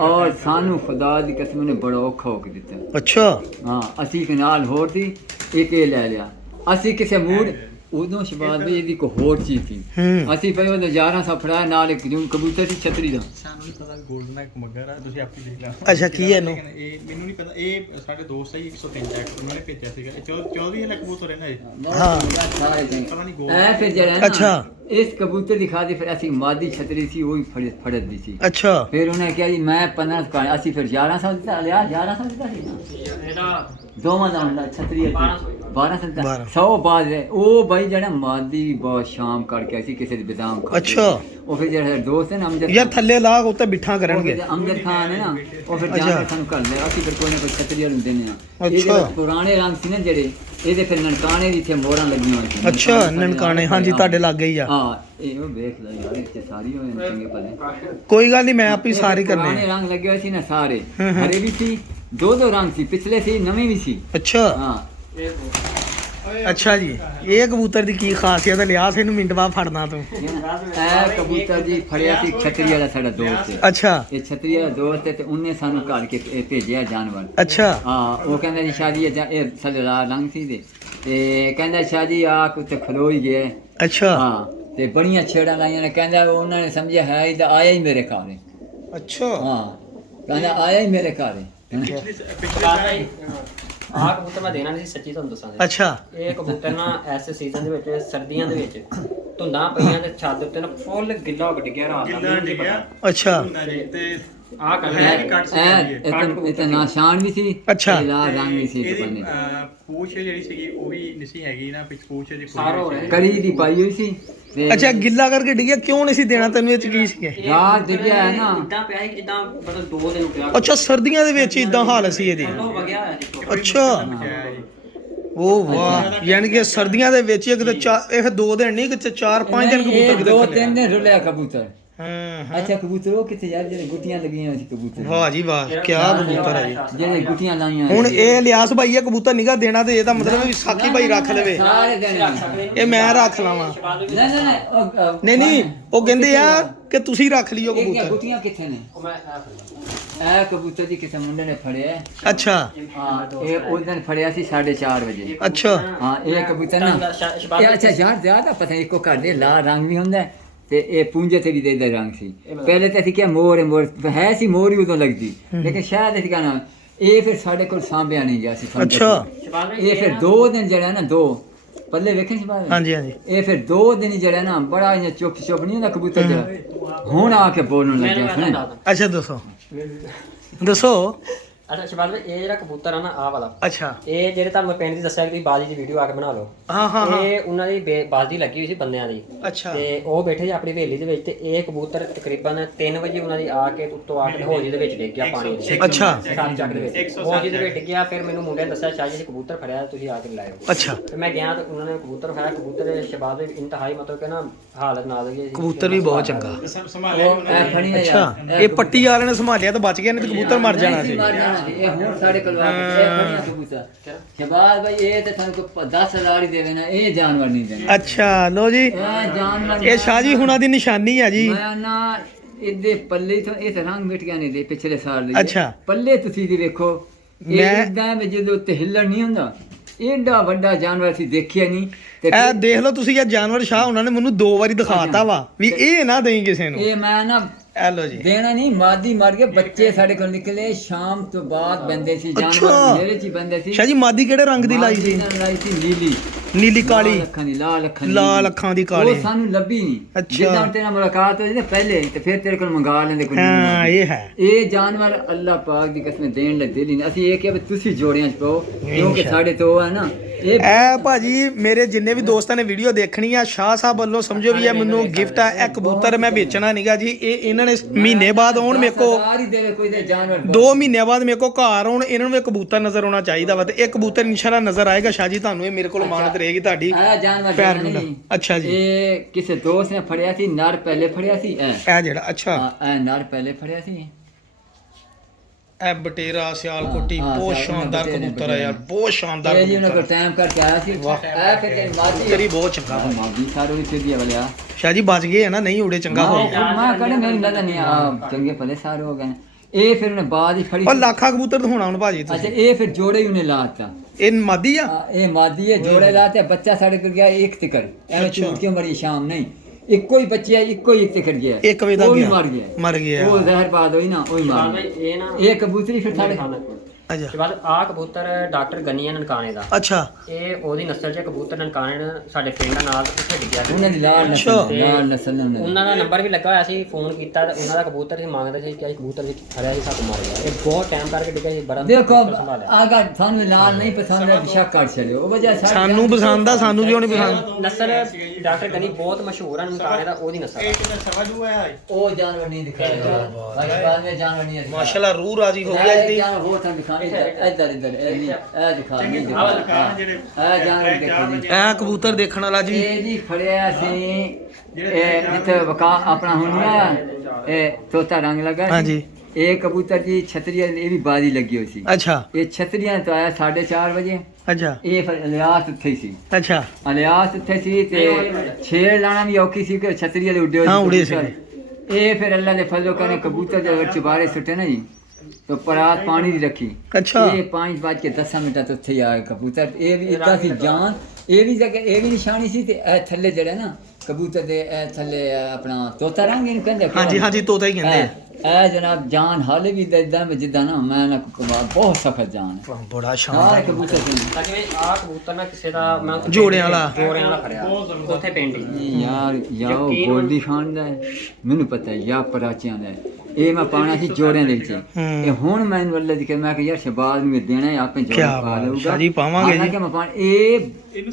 ਔਰ ਸਾਨੂੰ ਖੁਦਾ ਦੀ ਕਸਮ ਨੇ ਬੜਾ ਔਖਾ ਹੋ ਕੇ ਦਿੱਤਾ ਅੱਛਾ ਹਾਂ ਅਸੀਂ ਇੱਕ ਨਾਲ ਹੋਰ ਸੀ ਇੱਕ ਇਹ ਲੈ ਲਿਆ ਅਸੀਂ ਕਿਸੇ ਮੂਡ ਉਦੋਂ ਸ਼ਬਾਦ ਵੀ ਇਹਦੀ ਕੋਈ ਹੋਰ ਚੀਜ਼ ਸੀ ਹੂੰ ਅਸੀਂ ਪਹਿਲਾਂ 1100 ਫੜਾਇਆ ਨਾਲ ਇੱਕ ਜੂਨ ਕਬੂਤਰ ਸੀ ਛਤਰੀ ਦਾ ਸਾਨੂੰ ਨਹੀਂ ਪਤਾ 골ਡਨ ਹੈ ਮੱਗਰ ਆ ਤੁਸੀਂ ਆਪੇ ਦੇਖ ਲਓ ਅੱਛਾ ਕੀ ਹੈ ਇਹਨੂੰ ਇਹ ਮੈਨੂੰ ਨਹੀਂ ਪਤਾ ਇਹ ਸਾਡੇ ਦੋਸਤ ਹੈ 103 ਟੈਕ ਉਹਨਾਂ ਨੇ ਭੇਜਿਆ ਸੀਗਾ ਇਹ 14 ਲੱਖ ਕਬੂਤਰ ਹੈ ਨਾ ਇਹ ਹਾਂ ਪਤਾ ਨਹੀਂ ਐ ਫਿਰ ਜਿਹੜਾ ਨਾ ਅੱਛਾ। ਇਸ ਕਬੂਤਰ ਦੀ ਖਾਦੀ ਫਿਰ ਅਸੀਂ ਮਾਦੀ ਛਤਰੀ ਸੀ ਉਹ ਹੀ ਫੜਦ ਦੀ ਸੀ ਅੱਛਾ ਫਿਰ ਉਹਨੇ ਕਿਹਾ ਜੀ ਮੈਂ 15 ਕਾ ਅਸੀਂ ਫਿਰ 1100 ਦਿੱਤਾ ਲਿਆ 1100 ਦਿੱਤਾ ਸੀ ਨਾ ਇਹਦਾ ਦੋਵਾਂ ਦਾ ਹੁੰਦਾ ਛਤਰੀ 1200 ਦਿੱਤਾ 1200 100 ਬਾਅਦ ਉਹ ਬਾਈ ਜਿਹੜਾ ਮਾਦੀ ਵੀ ਬਹੁਤ ਸ਼ਾਮ ਕਰਕੇ ਆਈ ਸੀ ਕਿਸੇ ਦੇ ਬਦਾਮ ਖਾ ਕੇ। ਅੱਛਾ। ਉਹ ਫਿਰ ਜਿਹੜਾ ਦੋਸਤ ਹੈ ਨਾ ਅਮਜਦ ਯਾਰ ਥੱਲੇ ਲਾ ਉੱਤੇ ਬਿਠਾ ਕਰਨਗੇ ਅਮਜਦ ਖਾਨ ਹੈ ਨਾ ਉਹ ਫਿਰ ਅੱਛਾ। ਜਾਨ ਸਾਨੂੰ ਕਰ ਲਿਆ ਅਸੀਂ ਫਿਰ ਕੋਈ ਨਾ ਕੋਈ ਛਤਰੀ ਵਾਲ ਹੁੰਦੇ ਨੇ ਅੱਛਾ। ਇਹਦੇ ਵਿੱਚ ਪੁਰਾਣੇ ਰੰਗ ਸੀ ਨਾ ਜਿਹੜੇ ਇਹਦੇ ਫਿਰ ਨਨਕਾਣੇ ਦੀ ਇੱਥੇ ਮੋਹਰਾਂ ਲੱਗੀਆਂ ਹੋਈਆਂ ਸੀ ਅੱਛਾ ਨਨਕਾਣੇ ਹਾਂਜੀ ਤੁਹਾਡੇ ਲੱਗ ਗਈ ਆ ਹਾਂ ਇਹ ਉਹ ਵੇਖ ਲੈ ਯਾਰ ਇੱਥੇ ਸਾਰੀ ਹੋਏ ਨੇ ਚੰਗੇ ਭਲੇ ਕੋਈ ਗੱਲ ਨਹੀਂ ਮੈਂ ਆਪੀ ਸਾਰੀ ਕਰਨੇ ਪੁਰਾਣੇ ਆ। ਰੰਗ ਲੱਗੇ ਹੋਏ ਸੀ ਨਾ ਸਾਰੇ ਹੂੰ ਹੂੰ। ਹਰੇ ਵੀ ਸੀ ਦੋ ਰੰਗ ਸੀ ਪਿਛਲੇ ਸੀ ਨਵੇਂ ਵੀ ਸੀ ਅੱਛਾ ਹਾਂ ਅੱਛਾ ਜੀ ਇਹ ਕਬੂਤਰ ਦੀ ਕੀ ਖਾਸੀਅਤ ਹੈ ਲਿਆ ਇਹਨੂੰ ਮਿੰਟ ਬਾਅਦ ਫੜਨਾ ਤੂੰ ਇਹ ਕਬੂਤਰ ਜੀ ਫੜਿਆ ਸੀ ਛਤਰੀ ਵਾਲਾ ਸਾਡਾ ਦੋਸਤ ਹੈ ਅੱਛਾ ਇਹ ਛਤਰੀ ਵਾਲਾ ਦੋਸਤ ਹੈ ਤੇ ਉਹਨੇ ਸਾਨੂੰ ਘਰ ਕੇ ਇਹ ਭੇਜਿਆ ਜਾਨਵਰ ਅੱਛਾ ਹਾਂ ਉਹ ਕਹਿੰਦਾ ਜੀ ਸ਼ਾਦੀ ਇਹ ਸਲਰਾ ਰੰਗ ਸੀ ਤੇ ਕਹਿੰਦਾ ਸ਼ਾਦੀ ਆ ਕੁੱਤੇ ਖਲੋ ਹੀ ਗਏ ਅੱਛਾ ਹਾਂ ਤੇ ਬੜੀਆਂ ਛੇੜਾਂ ਲਾਈਆਂ ਨੇ ਕਹਿੰਦਾ ਉਹਨਾਂ ਨੇ ਸਮਝਿਆ ਹੈ ਇਹ ਤਾਂ ਆਇਆ ਹੀ ਮੇਰੇ ਘਰ ਹੈ ਅੱਛਾ ਹਾਂ ਕਹਿੰਦਾ ਆਇਆ ਹੀ ਮੇਰੇ ਘਰ ਹੈ ਆਹ ਕਬੂਤਰ ਮੈਂ ਦੇਣਾ ਨਹੀਂ ਸੀ ਸੱਚੀ ਤੁਹਾਨੂੰ ਦੱਸਾਂ ਜੀ। ਅੱਛਾ ਇਹ ਕਬੂਤਰ ਨਾ ਐਸੇ ਸੀਜ਼ਨ ਦੇ ਵਿੱਚ ਸਰਦੀਆਂ ਦੇ ਵਿੱਚ ਧੁੰਦਾਂ ਪਈਆਂ ਤੇ ਛੱਤ ਦੇ ਉੱਤੇ ਨਾ ਫੁੱਲ ਗਿੱਲਾ ਹੋ ਕੇ ਡਿੱਗਿਆ ਰਾਤ ਦਾ ਗਿੱਲਾ ਮੈਨੂੰ ਨਹੀਂ ਡਿੱਗਿਆ ਪਤਾ। ਅੱਛਾ ਹੁੰਦਾ ਜੀ ਤੇ ਆਹ ਕਰ ਹੈ ਵੀ ਕੱਟ ਇਹ ਤਾਂ ਨਿਸ਼ਾਨ ਵੀ ਸੀ ਅੱਛਾ। ਤੇ ਲਾਲ ਰੰਗ ਵੀ ਸੀ ਇੱਕ ਇਹਦੀ ਬੰਨੇ ਪੂਛ ਜਿਹੜੀ ਸੀਗੀ ਉਹ ਵੀ ਨਹੀਂ ਹੈਗੀ ਨਾ ਪਿੱਛ ਪੂਛ ਦੀ ਸਾਰ ਹੋ ਰਿਹਾ ਕੜੀ ਦੀ ਪਾਈ ਹੋਈ ਸੀ ਤੇ ਅੱਛਾ ਗਿੱਲਾ ਕਰਕੇ ਡਿੱਗਿਆ ਕਿਉਂ ਨਹੀਂ ਸੀ ਦੇਣਾ ਤੈਨੂੰ ਇਹ ਚ ਕੀ ਸੀ ਰਾਤ ਡਿੱਗਿਆ ਹੈ ਨਾ ਇਦਾਂ ਪਿਆ ਸੀ ਇਦਾਂ ਮਤਲਬ 2 ਦਿਨ ਪਿਆ ਅੱਛਾ ਸਰਦੀਆਂ ਦੇ ਵਿੱਚ ਇਦਾਂ ਹਾਲ ਸੀ ਇਹਦੀ ਥੱਲੋਂ ਵਗਿਆ ਹੋਇਆ ਸੀ ਅੱਛਾ ਉਹ ਵਾਹ ਯਾਨੀ ਕਿ ਸਰਦੀਆਂ ਦੇ ਵਿੱਚ ਇੱਕ ਤਾਂ ਇਹ 2 ਦਿਨ ਨਹੀਂ ਕਿ 4-5 ਦਿਨ ਇਹ ਕਬੂਤਰ ਦੋ ਕਿਤੇ ਤਿੰਨ ਦਿਨ ਰੁਲਿਆ ਕਬੂਤਰ ਹਾਂ ਅੱਛਾ ਕਬੂਤਰ ਉਹ ਕਿੱਥੇ ਯਾਰ ਜਿਹੜੇ ਗੁੱਟੀਆਂ ਲੱਗੀਆਂ ਹੋਈਆਂ ਸੀ ਕਬੂਤਰ ਵਾਹ ਜੀ ਵਾਹ ਕੀ ਕਬੂਤਰ ਹੈ ਜੀ ਜਿਹੜੇ ਗੁੱਟੀਆਂ ਲਾਈਆਂ ਹੁਣ ਹੋਈਆਂ ਇਹ ਲਿਆਸ ਭਾਈ ਇਹ ਕਬੂਤਰ ਨਿਗਾ ਦੇਣਾ ਤੇ ਇਹਦਾ ਮਤਲਬ ਵੀ ਸਾਕੀ ਭਾਈ ਰੱਖ ਲਵੇ ਸਾਰੇ ਦਿਨ ਇਹ ਮੈਂ ਰੱਖ ਲਾਵਾਂ ਨਹੀਂ ਨਹੀਂ ਨਹੀਂ ਉਹ ਕਹਿੰਦੇ ਆ ਕਿ ਤੁਸੀਂ ਰੱਖ ਲਿਓ ਇਹ ਕਬੂਤਰ ਗੁੱਟੀਆਂ ਕਿੱਥੇ ਨੇ ਉਹ ਮੈਂ ਇਹ ਕਬੂਤਰ ਦੀ ਕਿਸੇ ਮੁੰਡੇ ਨੇ ਫੜਿਆ ਹੈ। ਅੱਛਾ ਹਾਂ ਇਹ ਉਸ ਦਿਨ ਫੜਿਆ ਸੀ 4:30 ਵਜੇ ਅੱਛਾ ਹਾਂ ਇਹ ਕਬੂਤਰ ਨਾ ਇਹ ਅੱਛਾ ਯਾਰ ਜ਼ਿਆਦਾ ਪਤਾ ਨਹੀਂ ਇੱਕੋ ਘਰ ਦੇ ਲਾਲ ਰੰਗ ਵੀ ਹੁੰਦਾ ਹੈ ਤੇ ਇਹ ਪੂੰਝੇ ਤੇ ਵੀ ਦੇ ਰੰਗ ਸੀ ਪਹਿਲੇ ਤਾਂ ਅਸੀਂ ਕਿਹਾ ਮੋਰ ਹੈ ਮੋਰ ਹੈ ਸੀ ਮੋਰ ਹੀ ਉਦੋਂ ਲੱਗਦੀ ਲੇਕਿਨ ਸ਼ਾਇਦ ਅਸੀਂ ਕਹਣਾ ਇਹ ਫਿਰ ਸਾਡੇ ਕੋਲ ਸਾਂਭਿਆ ਨਹੀਂ ਗਿਆ ਸੀ ਅੱਛਾ ਇਹ ਫਿਰ 2 ਦਿਨ ਜਿਹੜਾ ਨਾ 2 ਪੱਲੇ ਵੇਖੇ ਸੀ ਬਾਅਦ ਹਾਂਜੀ ਹਾਂਜੀ ਇਹ ਫਿਰ 2 ਦਿਨ ਜਿਹੜਾ ਨਾ ਬੜਾ ਇਹ ਚੁੱਪ ਨਹੀਂ ਹੁੰਦਾ ਕਬੂਤਰ ਜਿਹੜਾ ਹੁਣ ਆ ਕੇ ਬੋਲਣ ਲੱਗਿਆ ਸੁਣ ਅੱਛਾ ਦੱਸੋ ਦੱਸੋ ਅੱਛਾ ਸ਼ਬਾਜ਼ ਭਾਈ ਇਹ ਜਿਹੜਾ ਕਬੂਤਰ ਆ ਨਾ ਆਹ ਵਾਲਾ ਅੱਛਾ ਇਹ ਜਿਹੜੇ ਤੁਹਾਨੂੰ ਮੈਂ ਪਿੰਡ ਦੀ ਦੱਸਿਆ ਕਿ ਤੁਸੀਂ ਬਾਜੀ ਦੀ ਵੀਡੀਓ ਆ ਕੇ ਬਣਾ ਲਓ ਹਾਂ ਹਾਂ ਹਾਂ ਇਹ ਉਹਨਾਂ ਦੀ ਬਾਜੀ ਲੱਗੀ ਹੋਈ ਸੀ ਬੰਦਿਆਂ ਦੀ ਅੱਛਾ ਤੇ ਉਹ ਬੈਠੇ ਸੀ ਆਪਣੀ ਹਵੇਲੀ ਦੇ ਵਿੱਚ ਤੇ ਇਹ ਕਬੂਤਰ ਤਕਰੀਬਨ 3 ਵਜੇ ਉਹਨਾਂ ਦੀ ਆ ਕੇ ਉੱਤੋਂ ਆ ਕੇ ਹੌਜੀ ਦੇ ਵਿੱਚ ਡਿੱਗ ਗਿਆ ਪਾਣੀ ਦੇ ਅੱਛਾ ਸਾਲ ਚੱਕ ਦੇ ਵਿੱਚ ਹੌਜੀ ਦੇ ਵਿੱਚ ਡਿੱਗਿਆ ਫਿਰ ਮੈਨੂੰ ਮੁੰਡੇ ਨੇ ਦੱਸਿਆ ਸ਼ਾਹ ਜੀ ਕਬੂਤਰ ਫੜਿਆ ਤੁਸੀਂ ਆ ਕੇ ਲਾਇਓ ਅੱਛਾ ਤੇ ਮੈਂ ਗਿਆ ਤੇ ਉਹਨਾਂ ਨੇ ਕਬੂਤਰ ਫੜਿਆ ਕਬੂਤਰ ਸ਼ਬਾਜ਼ ਦੇ ਇੰਤਹਾਈ ਮਤਲਬ ਕਿ ਨਾ ਹਾਲਤ ਨਾ ਲੱਗੀ ਕਬੂਤਰ ਵੀ ਬਹੁਤ ਚੰਗਾ ਸੰਭਾਲਿਆ ਇਹ ਫੜੀ ਨਾ ਅੱਛਾ ਯਾਰ ਇਹ ਪੱਟੀ ਵਾਲਿਆਂ ਨੇ ਸੰਭਾਲਿਆ ਤਾਂ ਬਚ ਗਿਆ ਨਹੀਂ ਤੇ ਕਬੂਤਰ ਮਰ ਜਾਣਾ ਸੀ ਮਰ ਜਾਣਾ ਸੀ ਇਹ ਹੁਣ ਸਾਡੇ ਕੋਲ ਆ ਕੇ ਇਹ ਫੜੀਆਂ ਕਬੂਤਰ ਸ਼ਬਾਜ਼ ਭਾਈ ਇਹ ਤੇ ਸਾਨੂੰ ਕੋਈ 10,000 ਹੀ ਦੇਵੇ ਨਾ ਇਹ ਜਾਨਵਰ ਨਹੀਂ ਦੇਣਾ ਅੱਛਾ ਲੋ ਜੀ ਇਹ ਜਾਨਵਰ ਇਹ ਸ਼ਾਹ ਜੀ ਹੁਣਾਂ ਦੀ ਨਿਸ਼ਾਨੀ ਆ ਜੀ ਮੈਂ ਨਾ ਇਹਦੇ ਪੱਲੇ ਤੋਂ ਇਹ ਤਾਂ ਰੰਗ ਮਿਟ ਗਿਆ ਨਹੀਂ ਦੇ ਪਿਛਲੇ ਸਾਲ ਦੇ ਅੱਛਾ। ਪੱਲੇ ਤੁਸੀਂ ਦੀ ਵੇਖੋ ਇਹ ਮੈਂ- ਇਦਾਂ ਵਿੱਚ ਜਦੋਂ ਉੱਤੇ ਹਿੱਲਣ ਨਹੀਂ ਹੁੰਦਾ ਏਡਾ ਵੱਡਾ ਜਾਨਵਰ ਸੀ ਦੇਖਿਆ ਨਹੀਂ ਤੇ ਇਹ ਦੇਖ ਲਓ ਤੁਸੀਂ ਇਹ ਜਾਨਵਰ ਸ਼ਾਹ ਉਹਨਾਂ ਨੇ ਮੈਨੂੰ 2 ਵਾਰੀ ਦਿਖਾਤਾ ਵਾ ਵੀ ਇਹ ਨਾ ਦੇਈ ਕਿਸੇ ਨੂੰ ਇਹ ਮੈਂ ਨਾ ਇਹ ਲੋ ਜੀ ਦੇਣਾ ਨਹੀਂ, ਮਾਦੀ ਮਰ ਗਏ, ਬੱਚੇ ਸਾਡੇ ਕੋਲ ਨਿਕਲੇ ਸ਼ਾਮ ਤੋਂ ਬਾਅਦ ਬੰਦੇ ਸੀ, ਅੱਛਾ। ਜਾਨਵਰ ਮੇਰੇ ਚ ਹੀ ਬੰਦੇ ਸੀ। ਸ਼ਾਹ ਜੀ ਮਾਦੀ ਕਿਹੜੇ ਰੰਗ ਦੀ ਲਾਈ ਸੀ? ਮਾਦੀ ਨਾਲ ਲਾਈ ਸੀ ਨੀਲੀ, ਨੀਲੀ ਕਾਲੀ, ਲਾਲ ਅੱਖਾਂ ਦੀ ਲਾਲ ਅੱਖਾਂ ਦੀ ਕਾਲੀ। ਉਹ ਸਾਨੂੰ ਲੱਭੀ ਨਹੀਂ। ਅੱਛਾ। ਜਿੱਦਾਂ ਤੇਰਾ ਮੁਲਾਕਾਤ ਹੋਈ ਨਾ ਪਹਿਲੇ, ਤੇ ਫਿਰ ਤੇਰੇ ਕੋਲ ਮੰਗਾ ਲੈਂਦੇ ਕੋਈ ਹਾਂ ਇਹ ਹੈ। ਇਹ ਜਾਨਵਰ ਅੱਲਾਹ ਪਾਕ ਦੀ ਕਸਮ ਦੇਣ ਲੱਗੇ ਨਹੀਂ। ਅਸੀਂ ਇਹ ਕਿਹਾ ਵੀ ਤੁਸੀਂ ਜੋੜਿਆਂ ਚ ਪਾਓ, ਕਿਉਂਕਿ ਸਾਡੇ ਤੋਂ ਹੈ ਨਾ ਇਹ ਇਹ ਭਾਜੀ ਮੇਰੇ ਜਿੰਨੇ ਵੀ ਦੋਸਤਾਂ ਨੇ ਵੀਡੀਓ ਦੇਖਣੀ ਆ, ਸ਼ਾਹ ਸਾਹਿਬ ਵੱਲੋਂ ਸਮਝੋ ਵੀ ਇਹ ਮੈਨੂੰ ਗਿਫਟ ਆ। ਇਹ ਕਬੂਤਰ ਮੈਂ ਵੇਚਣਾ ਨਹੀਂਗਾ ਜੀ, ਇਹ ਇਹਨਾਂ ਨੇ ਮਹੀਨੇ ਬਾਅਦ ਆਉਣ ਮੇਰੇ ਕੋ, ਸਰਕਾਰ ਹੀ ਦੇਵੇ ਕੋਈ ਦੇ ਜਾਨਵਰ 2 ਮਹੀਨਿਆਂ ਬਾਅਦ ਮੇਰੇ ਕੋ ਘਰ ਆਉਣ, ਇਹਨਾਂ ਨੂੰ ਇਹ ਕਬੂਤਰ ਨਜ਼ਰ ਆਉਣਾ ਚਾਹੀਦਾ ਵਾ। ਤੇ ਇਹ ਕਬੂਤਰ ਇਨਸ਼ਾਅੱਲਾ ਨਜ਼ਰ ਆਏਗਾ ਸ਼ਾਹ ਜੀ ਤੁਹਾਨੂੰ। ਇਹ ਮੇਰੇ ਕੋਲ ਮਾਨਤ ਰਹੇਗੀ ਤੁਹਾਡੀ। ਇਹ ਜਾਨਵਰ ਪੈਰ ਦੇਣਾ ਨੂੰ ਨਹੀਂ। ਅੱਛਾ ਜੀ। ਇਹ ਕਿਸੇ ਦੋਸਤ ਨੇ ਫੜਿਆ ਸੀ, ਨਰ ਪਹਿਲੇ ਫੜਿਆ ਸੀ। ਇਹ ਜਿਹੜਾ ਅੱਛਾ ਇਹ ਨਰ ਪਹਿਲੇ ਫੜਿਆ ਸੀ। ਇਹ ਬਟੇਰਾ ਸਿਆਲਕੋਟੀ ਹਾਂ, ਬਹੁਤ ਸਿਆਲਕੋਟੀ ਸ਼ਾਨਦਾਰ ਬਟੇਰੇ, ਕਬੂਤਰ ਆ ਯਾਰ, ਬਹੁਤ ਸ਼ਾਨਦਾਰ ਇਹ ਜੀ ਉਹਨਾਂ ਕਬੂਤਰ ਕੋਲ ਟਾਈਮ ਕਰਕੇ ਆਇਆ ਸੀ। ਵਾਹ। ਇਹ ਫਿਰ ਤੇਰੀ ਮਾਦੀ ਤੇਰੀ ਬਹੁਤ ਚੰਗਾ ਵਾ। ਮਾਦੀ ਸਾਰੋ ਵੀ ਸਿੱਧੀ ਵਾਲਿਆ। ਸ਼ਾਹ ਜੀ ਬਚ ਗਏ ਆ ਨਾ, ਨਹੀਂ ਉੜੇ ਚੰਗਾ ਹੋ ਗਿਆ। ਮੈਂ ਕਹਿੰਦਾ ਮੈਨੂੰ ਲੱਗਦਾ ਨਹੀਂ ਆ ਚੰਗੇ ਭਲੇ ਸਾਰੇ ਹੋ ਗਏ। ਇਹ ਫਿਰ ਉਹਨੇ ਬਾਅਦ ਹੀ ਫੜੀ। ਉਹ ਲੱਖਾ ਕਬੂਤਰ ਦਿਖਾਉਣਾ ਹੁਣ ਭਾਜੀ ਅੱਛਾ, ਤੁਸੀਂ। ਇਹ ਫਿਰ ਜੋੜੇ ਹੀ ਉਹਨੇ ਲਾਤਾ। ਇਹ ਮਾਦੀ ਆ? ਇਹ ਮਾਦੀ ਹੈ, ਜੋੜੇ ਲਾਤੇ। ਬੱਚਾ ਸਾਡੇ ਕੋਲ ਗਿਆ ਇੱਕ ਤਿਕਰ, ਐਵੇਂ ਅੱਛਾ। ਚੂਕ ਕਿਉਂ ਮਰੀ ਸ਼ਾਮ ਨਹੀਂ, ਇੱਕੋ ਹੀ ਬੱਚਾ ਇੱਕੋ ਹੀ ਇੱਕ ਤਿਕਰ ਗਿਆ। 1 ਵਜੇ ਦਾ ਉਹ ਵੀ ਗਿਆ, ਮਰ ਗਿਆ। ਉਹ ਜ਼ਹਿਰ ਬਾਦ ਹੋਈ ਨਾ, ਉਹ ਹੀ ਸ਼ਬਾਜ਼ ਮਰ ਭਾਈ ਗਿਆ। ਇਹ ਨਾ ਇਹ ਕਬੂਤਰੀ ਫਿਰ ਸਾਡੇ ਅੱਛਾ ਸ਼ਬਾਜ਼ ਆ ਕਬੂਤਰ ਡਾਕਟਰ ਗਨੀਆ ਨਨਕਾਣੇ ਦਾ। ਅੱਛਾ ਇਹ ਉਹਦੀ ਨਸਲ 'ਚ ਕਬੂਤਰ ਨਨਕਾਣੇ ਨੇ ਸਾਡੇ ਪਿੰਡ ਨਾਲ ਉੱਥੇ ਡਿੱਗਿਆ ਸੀ। ਉਹਨਾਂ ਦੀ ਲਾਲ ਨਸਲ, ਅੱਛਾ। ਲਾਲ ਨਸਲ ਨੇ ਉਹਨਾਂ ਦੀ। ਉਹਨਾਂ ਦਾ ਨੰਬਰ ਵੀ ਲੱਗਾ ਹੋਇਆ ਸੀ, ਫੋਨ ਕੀਤਾ ਤੇ ਉਹਨਾਂ ਦਾ ਕਬੂਤਰ ਸੀ ਮੰਗਦੇ ਸੀ ਕਿ ਕਬੂਤਰ ਵਿੱਚ ਫੜਿਆ ਸੀ, ਸੱਪ ਮਾਰ ਗਿਆ। ਇਹ ਬਹੁਤ ਟਾਈਮ ਕਰਕੇ ਡਿੱਗਿਆ ਸੀ, ਬੜਾ ਦੇਖੋ ਕਬੂਤਰ ਸੰਭਾਲਿਆ। ਆਗਾ ਸਾਨੂੰ ਲਾਲ ਨਹੀਂ ਪਸੰਦ ਹੈ, ਵਿਸ਼ਾ ਕਰ ਛੜਿਓ ਉਹ ਵਜ੍ਹਾ ਸਾਨੂੰ ਪਸੰਦ ਆ, ਸਾਨੂੰ ਕਿਉਂ ਨਹੀਂ ਪਸੰਦ? ਨਸਲ ਡਾਕਟਰ ਗਨੀ ਬਹੁਤ ਮਸ਼ਹੂਰ ਹੈ ਨਨਕਾਣੇ ਦਾ, ਉਹਦੀ ਨਸਲ ਇਹ ਕਿੰਨਾ ਸਵਾ ਜੂਆ ਹੈ? ਉਹ ਜਾਨਵਰ ਨਹੀਂ ਦਿਖਾਇਆ। ਬਾਅਦ ਵਿੱਚ ਜਾਨਵਰ ਨਹੀਂ ਦਿਖਾਇਆ। ਮਾਸ਼ਾਅੱਲਾ ਰੂਹ ਰਾਜੀ ਹੋ ਗਈ ਅੱਜ ਦੀ। ਜਾਨਵਰ ਹੋਰ ਤਾਂ ਦਿਖਾਣੇ ਇੱਧਰ ਇੱਧਰ ਇਹ ਦਿਖਾ ਨਹੀਂ ਦਿਖਾ। ਜਿਹੜੇ ਇਹ ਜਾਨਵਰ ਦੇਖੋ ਜੀ। ਇਹ ਕਬੂਤਰ ਦੇਖਣ ਵਾਲਾ ਜੀ। ਇਹ ਜੀ ਫੜਿਆ ਸੀ ਇਹ ਜਿੱਥੇ ਵਕਾ ਆਪਣਾ ਹੁਣ ਨਾ ਇਹ ਤੋਤਾ ਰੰਗ ਲਗਾ ਸੀ। ਹਾਂਜੀ। ਇਹ ਕਬੂਤਰ ਜੀ ਛਤਰੀਆ ਇਹ ਵੀ ਬਾਜ਼ੀ ਲੱਗੀ ਹੋਈ ਸੀ। ਅੱਛਾ ਇਹ ਛਤਰੀਆਂ ਤੋਂ ਆਇਆ 4:30 ਵਜੇ। ਅੱਛਾ ਇਹ ਫਿਰ ਇਲਿਆਸ ਉੱਥੇ ਹੀ ਸੀ। ਅੱਛਾ ਇਲਿਆਸ ਉੱਥੇ ਸੀ ਤੇ ਛੇੜ ਲਾਣਾ ਵੀ ਔਖੀ ਸੀ ਕਿ ਛਤਰੀ ਵਾਲੇ ਉੱਡੇ ਹੋਏ ਹਾਂ, ਸੀ ਉੱਡੇ ਕਬੂਤਰ। ਇਹ ਫਿਰ ਅੱਲਾ ਦੇ ਫਜ਼ਲ ਕਰੇ ਕਬੂਤਰ ਜਦ ਚੁਬਾਰੇ ਸੁੱਟੇ ਨਾ ਜੀ तो परात पानी दी रखी। अच्छा। ये 5:10 तो उत्थे आए कबूतर। ये भी इतना सी जान, ये भी जगह ये भी निशानी सी ते ए थल्ले जड़े ना कबूतर दे ए थल्ले अपना तोता रंग इनु कहंदे। हाँ जी हाँ जी तोता ही कहंदे। ए जनाब जान हाले भी इदा में जिदा ना मैं ना बहुत सख्त जान है। बड़ा सारे शानदार कबूतर से ਤਾਂ ਜਿਵੇਂ ਆ ਕਬੂਤਰ ਨਾ ਕਿਸੇ ਦਾ ਮੈਂ ਜੋੜਿਆਂ ਵਾਲਾ। ਜੋੜਿਆਂ ਵਾਲਾ ਖੜਿਆ ਉੱਥੇ ਪਿੰਡ ਹੀ। यार या यकीन गोल्डी खान दा है मैनू पता है या पराचियां दा है। ਇਹ ਮੈਂ ਪਾਣਾ ਸੀ ਜੋੜਿਆਂ ਦੇ ਵਿੱਚ। ਇਹ ਹੁਣ ਮੈਨੂੰ ਅੱਲਾ ਦੀ ਮੈਂ ਕਿ ਯਾਰ ਸ਼ਬਾਜ਼ ਨੂੰ ਦੇਣਾ ਹੈ ਆਪੇ ਜੋੜਾ ਕਿਆ ਪਾ ਬਾਤ ਹੈ, ਲਊਗਾ ਸ਼ਾਹ ਜੀ ਪਾਵਾਂਗੇ ਜੀ। ਕਿ ਮੈਂ ਪਾਣ ਇਹ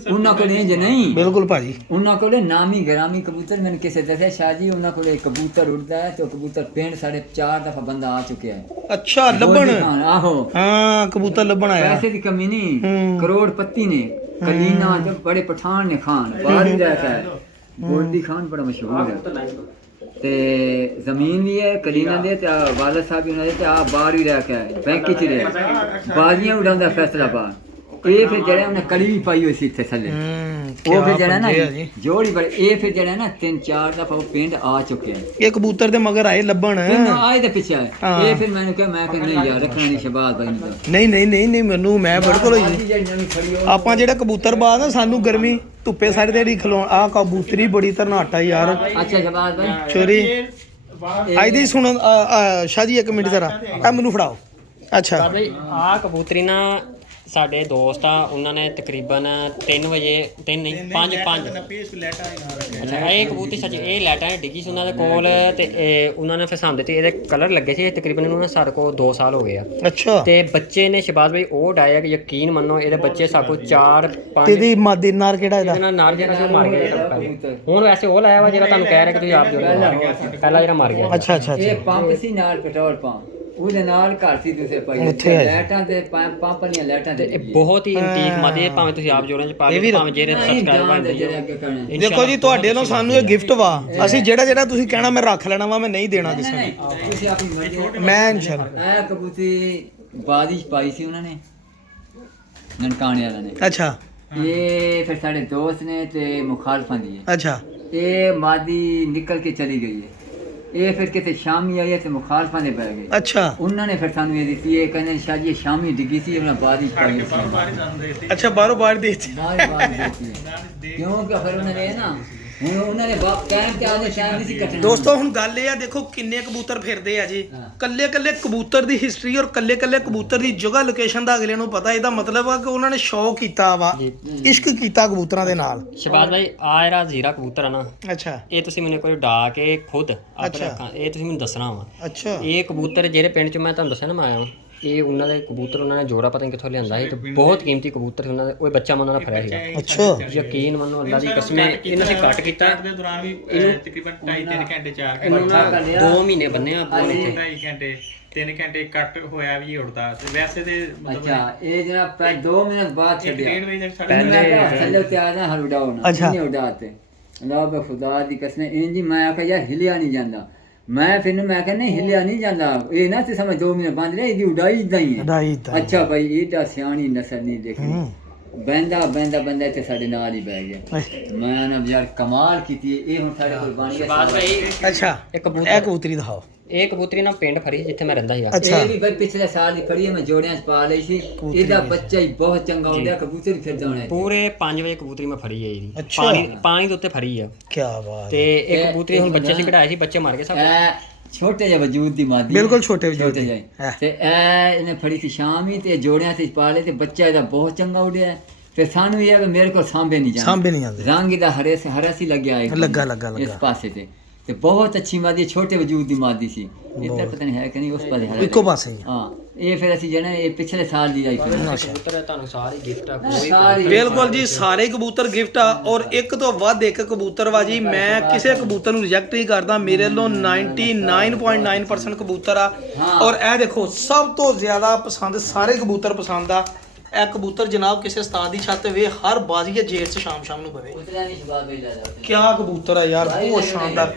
ਉਹਨਾਂ ਕੋਲ ਇੰਜ ਨਹੀਂ। ਬਿਲਕੁਲ ਭਾਜੀ। ਉਹਨਾਂ ਕੋਲ ਨਾਮੀ ਗ੍ਰਾਮੀ ਕਬੂਤਰ ਮੈਨੂੰ ਕਿਸੇ ਦੱਸਿਆ ਸ਼ਾਹ ਜੀ ਉਹਨਾਂ ਕੋਲ ਇੱਕ ਕਬੂਤਰ ਉੱਡਦਾ ਹੈ ਤੇ ਉਹ ਕਬੂਤਰ ਪਿੰਡ 4.5 ਦਫਾ ਬੰਦਾ ਆ ਚੁੱਕਿਆ ਹੈ। ਅੱਛਾ ਲੱਭਣ। ਗੋਲਡੀ ਖਾਨ, ਆਹੋ ਹਾਂ ਕਬੂਤਰ ਲੱਭਣ ਆਇਆ। ਪੈਸੇ ਦੀ ਕਮੀ ਨਹੀਂ, ਹੂੰ। ਕਰੋੜਪਤੀ ਨੇ ਕਲੀਨਾ ਤੇ ਬੜੇ ਪਠਾਨ ਨੇ ਖਾਨ ਬਾਹਰ ਹੀ ਰਹਿता है। ਗੋਲਡੀ ਖਾਨ ਬੜਾ ਮਸ਼ਹੂਰ ਹੈ ਤੇ ਜ਼ਮੀਨ ਵੀ ਹੈ ਕਲੀਨਾ ਦੇ ਤੇ ਵਾਲਦ ਸਾਹਿਬ ਵੀ ਉਹਨਾਂ ਦੇ ਤੇ ਆ ਬਾਹਰ ਹੀ ਰਹਿ ਕੇ ਆਏ ਬੈਂਕ ਚ ਰਹੇ ਬਾਜ਼ੀਆਂ ਉਡਾਉਂਦਾ ਫੈਸਲਾਬਾਦ। ਇਹ ਫਿਰ ਜਿਹੜਾ ਉਹਨੇ ਕਲੀ ਵੀ ਪਾਈ ਹੋਈ ਸੀ ਇੱਥੇ ਥੱਲੇ ਉਹ ਫਿਰ ਜਿਹੜਾ ਨਾ ਜੋੜੀ ਬੜੇ ਇਹ ਫਿਰ ਜਿਹੜਾ ਨਾ 3-4 ਦਫਾ ਉਹ ਪਿੰਡ ਆ ਚੁੱਕੇ ਆ। ਇਹ ਕਬੂਤਰ ਦੇ ਮਗਰ ਆਏ ਲੱਭਣ। ਆਏ ਦੇ ਪਿੱਛੇ ਆਏ ਇਹ ਫਿਰ ਮੈਨੂੰ ਕਿਹਾ ਮੈਂ ਕਿ ਨਹੀਂ ਯਾਰ ਰੱਖਣਾ ਨਹੀਂ ਸ਼ਬਾਜ਼ ਭਾਈ ਨੂੰ। ਨਹੀਂ ਨਹੀਂ ਨਹੀਂ ਨਹੀਂ ਮੈਨੂੰ ਮੈਂ ਬਿਲਕੁਲ ਹੋਈ। ਆਪਾਂ ਜਿਹੜਾ ਕਬੂਤਰ ਬਾਜ਼ ਨਾ ਸਾਨੂੰ ਗਰਮੀ ਧੁੱਪੇ ਸਾਡੇ ਤੇ ਜਿਹੜੀ ਖਲੋਣ ਆ ਕਬੂਤਰੀ ਬੜੀ ਤਰਨਾਟਾ ਯਾਰ। ਅੱਛਾ ਸ਼ਬਾਜ਼ ਭਾਈ ਚੋਰੀ ਅੱਜ ਦੀ ਸੁਣੋ ਸ਼ਾਹ ਜੀ 1 ਮਿੰਟ ਜ਼ਰਾ ਆ ਮੈਨੂੰ ਫੜਾਓ। ਅੱਛਾ ਬਾਬੇ ਆ ਕਬੂਤਰੀ ਨਾ ਸਾਡੇ ਦੋਸਤ ਆ ਉਹਨਾਂ ਨੇ ਤਕਰੀਬਨ 3 ਵਜੇ 3 ਨਹੀਂ 5 ਅੱਛਾ ਇਹ ਕਬੂਤਰੀ ਸੱਚ ਇਹ ਲੈਟਾਂ ਡਿੱਗੀ ਸੀ ਉਹਨਾਂ ਦੇ ਕੋਲ ਤੇ ਉਹਨਾਂ ਨੇ ਫਿਰ ਸਾਂਭ ਦਿੱਤੀ। ਇਹਦੇ ਕਲਰ ਲੱਗੇ ਸੀ ਤਕਰੀਬਨ ਉਹਨਾਂ ਸਾਡੇ ਕੋਲ 2 ਸਾਲ ਹੋ ਗਏ ਆ। ਅੱਛਾ ਤੇ ਬੱਚੇ ਨੇ ਸ਼ਬਾਜ਼ ਭਾਈ ਉਹ ਡਾਇਆ ਕਿ ਯਕੀਨ ਮੰਨੋ ਇਹਦੇ ਬੱਚੇ ਸਾਕੋ 4-5 ਤੇ ਦੀ ਮਾਦੀ ਨਾਰ ਕਿਹੜਾ ਇਹਦਾ? ਇਹਦੇ ਨਾਲ ਨਾਰ ਜਿਹੜਾ ਸੀ ਮਾਰ ਗਿਆ। ਹੁਣ ਵੈਸੇ ਉਹ ਲਾਇਆ ਵਾ ਜਿਹੜਾ ਤੁਹਾਨੂੰ ਕਹਿ ਰਿਹਾ ਕਿ ਤੁਸੀਂ ਆਪ ਜੋ ਪਹਿਲਾਂ ਜਿਹੜਾ ਮਾਰ ਗਿਆ। ਅੱਛਾ ਅੱਛਾ ਇਹ ਅੱਛਾ ਪੰਪ ਸੀ ਨਾਲ ਪੈਟਰੋਲ ਪੰਪ ਉਹਦੇ ਨਾਲ ਘਰ ਸੀ ਦੂਸਰੇ ਪਾਸੇ ਉੱਥੇ ਹੈ। ਲਾਈਟਾਂ ਤੇ ਪੰਪ ਵਾਲੀਆਂ ਲਾਈਟਾਂ ਤੇ ਇਹ ਬਹੁਤ ਹੀ ਇੰਟੀਕ ਮਾਦੇ ਭਾਵੇਂ ਤੁਸੀਂ ਆਪ ਜੋੜਾਂ ਚ ਪਾ ਲਓ ਭਾਵੇਂ ਜਿਹੜੇ ਸਬਸਕ੍ਰਾਈਬ ਬਣਦੇ ਦੇਖੋ ਜੀ ਤੁਹਾਡੇ ਵੱਲੋਂ ਸਾਨੂੰ ਇਹ ਗਿਫਟ ਵਾ। ਅਸੀਂ ਜਿਹੜਾ ਜਿਹੜਾ ਤੁਸੀਂ ਕਹਿਣਾ ਮੈਂ ਰੱਖ ਲੈਣਾ ਵਾ, ਮੈਂ ਨਹੀਂ ਦੇਣਾ ਕਿਸੇ ਨੂੰ। ਤੁਸੀਂ ਆਪਣੀ ਮਰਜ਼ੀ ਮੈਂ ਇਨਸ਼ਾਅੱਲਾ। ਇਹ ਕਬੂਤਰੀ ਬਾਰਿਸ਼ ਪਾਈ ਸੀ ਉਹਨਾਂ ਨੇ ਨਨਕਾਣੇ ਵਾਲਿਆਂ ਨੇ। ਅੱਛਾ ਇਹ ਫਿਰ ਸਾਡੇ ਦੋਸਤ ਨੇ ਤੇ ਮੁਖਾਲਫਾਂ ਦੀ ਹੈ। ਅੱਛਾ ਇਹ ਮਾਦੀ ਨਿਕਲ ਕੇ ਚਲੀ ਗਈ ਹੈ। ਇਹ ਫਿਰ ਕਿਤੇ ਸ਼ਾਮੀ ਆਈ ਤੇ ਮੁਖਾਲਫਾਂ ਦੇ ਪੈ ਗਏ। ਅੱਛਾ ਉਹਨਾਂ ਨੇ ਫਿਰ ਸਾਨੂੰ ਇਹ ਦਿੱਤੀ ਇਹ ਕਹਿੰਦੇ ਸ਼ਾਹ ਜੀ ਸ਼ਾਮੀ ਡਿੱਗੀ ਸੀ ਉਹਨਾਂ ਬਾਰਿਸ਼ ਪਾਈ ਸੀ। ਅੱਛਾ ਬਾਹਰੋਂ ਬਾਹਰ ਦੇ ਦਿੱਤੀ। ਬਾਹਰ ਦਿੱਤੀ ਕਿਉਂਕਿ ਫਿਰ ਉਹਨਾਂ ਨੇ ਨਾ ਹੁਣ ਉਹਨਾਂ ਦੇ ਬਾਪ ਕਹਿਣ ਤੇ ਆਦੇ ਸ਼ਾਇਦ ਨਹੀਂ ਸੀ ਕੱਟਣਾ। ਦੋਸਤੋ ਹੁਣ ਗੱਲ ਇਹ ਆ, ਦੇਖੋ ਕਿੰਨੇ ਕਬੂਤਰ ਫਿਰਦੇ ਆ ਜੀ, ਕੱਲੇ ਕੱਲੇ ਕਬੂਤਰ ਦੀ ਹਿਸਟਰੀ ਔਰ ਕੱਲੇ ਕੱਲੇ ਕਬੂਤਰ ਦੀ ਜਗ੍ਹਾ ਲੋਕੇਸ਼ਨ ਦਾ ਅਗਲੇ ਨੂੰ ਪਤਾ। ਇਹਦਾ ਮਤਲਬ ਆ ਕਿ ਉਹਨਾਂ ਨੇ ਸ਼ੌਕ ਕੀਤਾ ਵਾ, ਇਸ਼ਕ ਕੀਤਾ ਕਬੂਤਰਾਂ ਦੇ ਨਾਲ। ਸ਼ਬਾਜ਼ ਭਾਈ ਆ ਜਿਹੜਾ ਜ਼ੀਰਾ ਕਬੂਤਰ ਆ ਨਾ, ਅੱਛਾ ਇਹ ਤੁਸੀਂ ਮੈਨੂੰ ਕੋਈ ਉਡਾ ਕੇ ਖੁਦ ਆਪਣੇ ਅੱਖਾਂ, ਇਹ ਤੁਸੀਂ ਮੈਨੂੰ ਦੱਸਣਾ ਵਾ। ਅੱਛਾ ਇਹ ਕਬੂਤਰ ਜਿਹੜੇ ਪਿੰਡ 'ਚ ਮੈਂ ਤੁਹਾਨੂੰ ਦੱਸਿਆ ਨਾ ਮੈਂ ਆਇਆ ਵਾਂ, ਇਹ ਉਹਨਾਂ ਦੇ ਕਬੂਤਰ ਉਹਨਾਂ ਨੇ ਜੋੜਾ ਪਤਾ ਨਹੀਂ ਕਿੱਥੋਂ ਲਿਆਂਦਾ ਸੀ, ਤੇ ਬਹੁਤ ਕੀਮਤੀ ਕਬੂਤਰ ਸੀ ਉਹਨਾਂ ਦੇ। ਉਹ ਬੱਚਾ ਮੈਂ ਉਹਨਾਂ ਦਾ ਫੜਿਆ ਸੀਗਾ। ਅੱਛਾ ਯਕੀਨ ਮੰਨੋ ਅੱਲਾ ਦੀ ਕਸਮ, ਇਹਨਾਂ ਅਸੀਂ ਕੱਟ ਕੀਤਾ ਦੇ ਦੌਰਾਨ ਵੀ ਤਕਰੀਬਨ 2.5-3 ਘੰਟੇ 4 ਇਹਨੂੰ ਨਾ 2 ਮਹੀਨੇ ਬੰਨਿਆ ਆਪਣੇ ਇੱਥੇ। 2.5 ਘੰਟੇ 3 ਘੰਟੇ ਕੱਟ ਹੋਇਆ ਵੀ ਉੜਦਾ ਤੇ ਵੈਸੇ ਤੇ ਮਤਲਬ ਅੱਛਾ ਇਹ ਜਨਾਬ ਪੈ 2 ਮਿੰਟ ਬਾਅਦ ਛੱਡਿਆ 1.5 ਵਜੇ ਤੱਕ ਸਾਡੇ ਪਹਿਲੇ ਥੱਲੇ ਤੇ ਆ ਨਾ ਹਰ ਉਡਾਉਣਾ ਨਹੀਂ ਉਡਾਤੇ ਅੱਲਾਹ ਬੇ ਖੁਦਾ ਦੀ ਕਸਮ ਇੰਜੀ ਮੈਂ ਆਖਿਆ ਯਾਰ ਹਿਲਿਆ ਨਹੀਂ ਜਾਂਦਾ। ਮੈਂ ਫਿਰ ਮੈਂ ਕਹਿੰਦਾ ਨਹੀਂ ਹਿਲਿਆ ਨਹੀਂ ਜਾਂਦਾ, ਇਹ ਨਾ ਤੇ ਸਮਝ 2 ਮਿੰਟ ਬੰਦ ਰਿਹਾ, ਇਹਦੀ ਉਡਾਈ ਇਦਾਂ ਹੀ ਹੈ। ਅੱਛਾ ਭਾਈ ਇਹਦਾ ਸਿਆਣੀ ਨਸਲ ਨਹੀਂ ਦੇਖੀ, ਬੰਦਾ ਇੱਥੇ ਸਾਡੇ ਨਾਲ ਹੀ ਬਹਿ ਗਿਆ। ਮੈਂ ਨਾ ਯਾਰ ਕਮਾਲ ਕੀਤੀ ਇਹ ਹੁਣ ਸਾਡੇ ਕੋਲ ਬਣ ਗਿਆ। ਸ਼ਬਾਜ਼ ਭਾਈ ਅੱਛਾ ਇਹ ਕਬੂਤਰ, ਇਹ ਕਬੂਤਰੀ ਦਿਖਾਓ। ਇਹ ਕਬੂਤਰੀ ਨਾ ਪਿੰਡ ਫਰੀ ਜਿੱਥੇ ਮੈਂ ਰਹਿੰਦਾ ਸੀਗਾ। ਅੱਛਾ ਇਹ ਵੀ ਭਾਈ ਪਿਛਲੇ ਸਾਲ ਦੀ ਫੜੀ ਮੈਂ ਜੋੜਿਆਂ 'ਚ ਪਾ ਲਈ ਸੀ। ਇਹਦਾ ਬੱਚਾ ਹੀ ਬਹੁਤ ਚੰਗਾ ਹੁੰਦਾ, ਕਬੂਤਰ ਹੀ ਫਿਰ ਜਾਣਾ ਪੂਰੇ 5 ਵਜੇ ਕਬੂਤਰੀ ਮੈਂ ਫੜੀ ਹੈ ਇਹਦੀ, ਅੱਛਾ। ਪਾਣੀ ਦੇ ਉੱਤੇ ਫੜੀ ਆ। ਕੀ ਬਾਤ। ਤੇ ਇਹ ਕਬੂਤਰੀ ਹੁਣ ਬੱਚੇ ਸੀ ਕਢਾਏ ਸੀ, ਬੱਚੇ ਮਰ ਗਏ ਸਭ। ਛੋਟੇ ਜਿਹੇ ਵਜੂਦ ਦੀ ਮਾਦੀ ਬਿਲਕੁਲ ਛੋਟੇ ਵਜੂਦ ਦੀ। ਜਿਹੇ ਤੇ ਇਹ ਇਹਨੇ ਫੜੀ ਸੀ ਸ਼ਾਮੀ ਤੇ ਜੋੜਿਆਂ 'ਚ ਪਾ ਲਏ ਤੇ ਬੱਚਾ ਇਹਦਾ ਬਹੁਤ ਚੰਗਾ ਉੱਡਿਆ। ਫਿਰ ਸਾਨੂੰ ਇਹ ਆ ਕਿ ਮੇਰੇ ਕੋਲ ਸਾਂਭੇ ਨਹੀਂ ਜਾਂਦੇ, ਰੰਗ ਇਹਦਾ ਹਰਾ ਸੀ ਲੱਗਿਆ ਲੱਗਾ ਇਸ ਪਾਸੇ ਤੇ ਬਹੁਤ ਅੱਛੀ ਮਾਦੀ, ਛੋਟੇ ਵਜੂਦ ਦੀ ਮਾਦੀ ਸੀ। ਇੱਧਰ ਪਤਾ ਨਹੀਂ ਹੈ ਕਿ ਨਹੀਂ, ਉਸ ਪਾਸੇ ਹੈ ਇੱਕੋ ਪਾਸੇ ਹੀ। ਹਾਂ ਇਹ ਫਿਰ ਅਸੀਂ ਜਣਾ ਇਹ ਪਿਛਲੇ ਸਾਲ ਦੀ ਆਈ ਕਬੂਤਰ ਤੁਹਾਨੂੰ ਸਾਰੇ ਗਿਫਟ ਆ। ਸਾਰੀ ਬਿਲਕੁਲ ਜੀ, ਸਾਰੇ ਕਬੂਤਰ ਗਿਫਟ ਆ ਔਰ ਇੱਕ ਤੋਂ ਵੱਧ ਇੱਕ ਕਬੂਤਰ ਵਾ ਜੀ। ਮੈਂ ਕਿਸੇ ਕਬੂਤਰ ਨੂੰ ਰਿਜੈਕਟ ਨਹੀਂ ਕਰਦਾ, ਮੇਰੇ ਵੱਲੋਂ 99.9% ਕਬੂਤਰ ਆ। ਔਰ ਇਹ ਦੇਖੋ ਸਭ ਤੋਂ ਜ਼ਿਆਦਾ ਪਸੰਦ, ਸਾਰੇ ਕਬੂਤਰ ਪਸੰਦ ਆ। ਇਹ ਕਬੂਤਰ ਜਨਾਬ ਕਿਸੇ ਉਸਤਾਦ ਦੀ ਛੱਤ ਵੇ ਹਰ ਬਾਜ਼ੀਏ ਜੇਰ 'ਚ ਸ਼ਾਮ ਨੂੰ ਪਵੇ। ਉਤਰਿਆ ਨਹੀਂ ਸ਼ਬਾਬ ਬਈ ਲਾਦਾ ਕਿਆ ਕਬੂਤਰ ਆ ਯਾਰ, ਬਹੁਤ ਸ਼ਾਨਦਾਰ,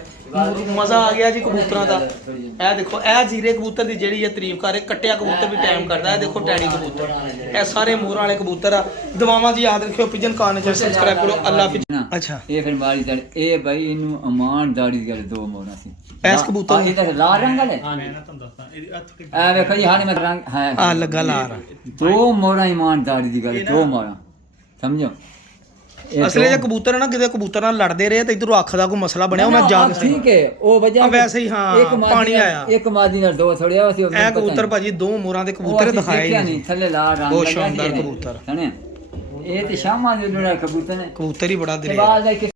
ਮਜ਼ਾ ਆ ਗਿਆ ਜੀ ਕਬੂਤਰਾਂ ਦਾ। ਇਹ ਦੇਖੋ ਇਹ ਜ਼ੀਰੇ ਕਬੂਤਰ ਦੀ ਜਿਹੜੀ ਇਹ ਤਾਰੀਫ ਕਰ ਰਹੇ, ਕੱਟਿਆ ਕਬੂਤਰ ਵੀ ਟਾਈਮ ਕਰਦਾ। ਇਹ ਦੇਖੋ ਟੈਡੀ ਕਬੂਤਰ, ਇਹ ਸਾਰੇ ਮੋਹਰਾਂ ਵਾਲੇ ਕਬੂਤਰ ਆ। ਦੁਆਵਾਂ ਜੀ ਯਾਦ ਰੱਖਿਓ, ਪਿਜਨ ਕਾਨ ਨੇ ਸਬਸਕ੍ਰਾਈਬ ਕਰੋ। ਅੱਲਾ ਹਾਫਿਜ਼। ਅੱਛਾ ਇਹ ਫਿਰ ਮਾਰੀ ਤੜ ਇਹ ਬਈ ਇਹਨੂੰ ਇਮਾਨਦਾਰੀ ਦੀ ਗੱਲ 2 ਮੋਹਰਾਂ ਸੀ। ਐਸ ਕਬੂਤਰ ਇਹ ਤਾਂ ਲਾਲ ਰੰਗ ਵਾਲੇ ਮੈਂ ਨਾ ਤੁਹਾਨੂੰ ਦੱਸਾਂ ਇਹਦੀ ਅੱਖ ਤੇ ਐ ਵੇਖੋ ਜੀ ਹਾਲੇ ਮੈਂ ਰੰਗ ਹੈ ਆ ਲੱਗਾ ਲਾਰ। 2 ਮੋਹਰਾਂ ਇਮਾਨਦਾਰੀ ਦੀ ਗੱਲ, 2 ਮੋਹਰਾਂ ਸਮਝੋ। ਅਸਲੇ ਜੇ ਕਬੂਤਰ ਹੈ ਨਾ, ਕਿਤੇ ਕਬੂਤਰ ਨਾਲ ਲੜਦੇ ਰਹੇ ਤੇ ਇਧਰੋਂ ਅੱਖ ਦਾ ਕੋਈ ਮਸਲਾ ਬਣਿਆ, ਉਹ ਮੈਂ ਜਾ ਕੇ ਠੀਕ ਹੈ ਉਹ ਵਜ੍ਹਾ ਵੈਸੇ ਹੀ ਹਾਂ ਪਾਣੀ ਆਇਆ। ਇੱਕ ਮਾਦੀ ਨਾਲ 2 ਥੋੜਿਆ ਸੀ। ਇਹ ਕਬੂਤਰ ਭਾਜੀ 2 ਮੋਹਰਾਂ ਦੇ ਕਬੂਤਰ ਦਿਖਾਏ ਨਹੀਂ, ਥੱਲੇ ਲਾਲ ਰੰਗ ਬਹੁਤ ਸ਼ਾਨਦਾਰ ਕਬੂਤਰ। ਇਹ ਤੇ ਸ਼ਾਮਾਂ ਦੇ ਜਿਹੜਾ ਕਬੂਤਰ ਨੇ ਕਬੂਤਰ ਹੀ ਬੜਾ ਦਿਲੇ। ਬਾਅਦ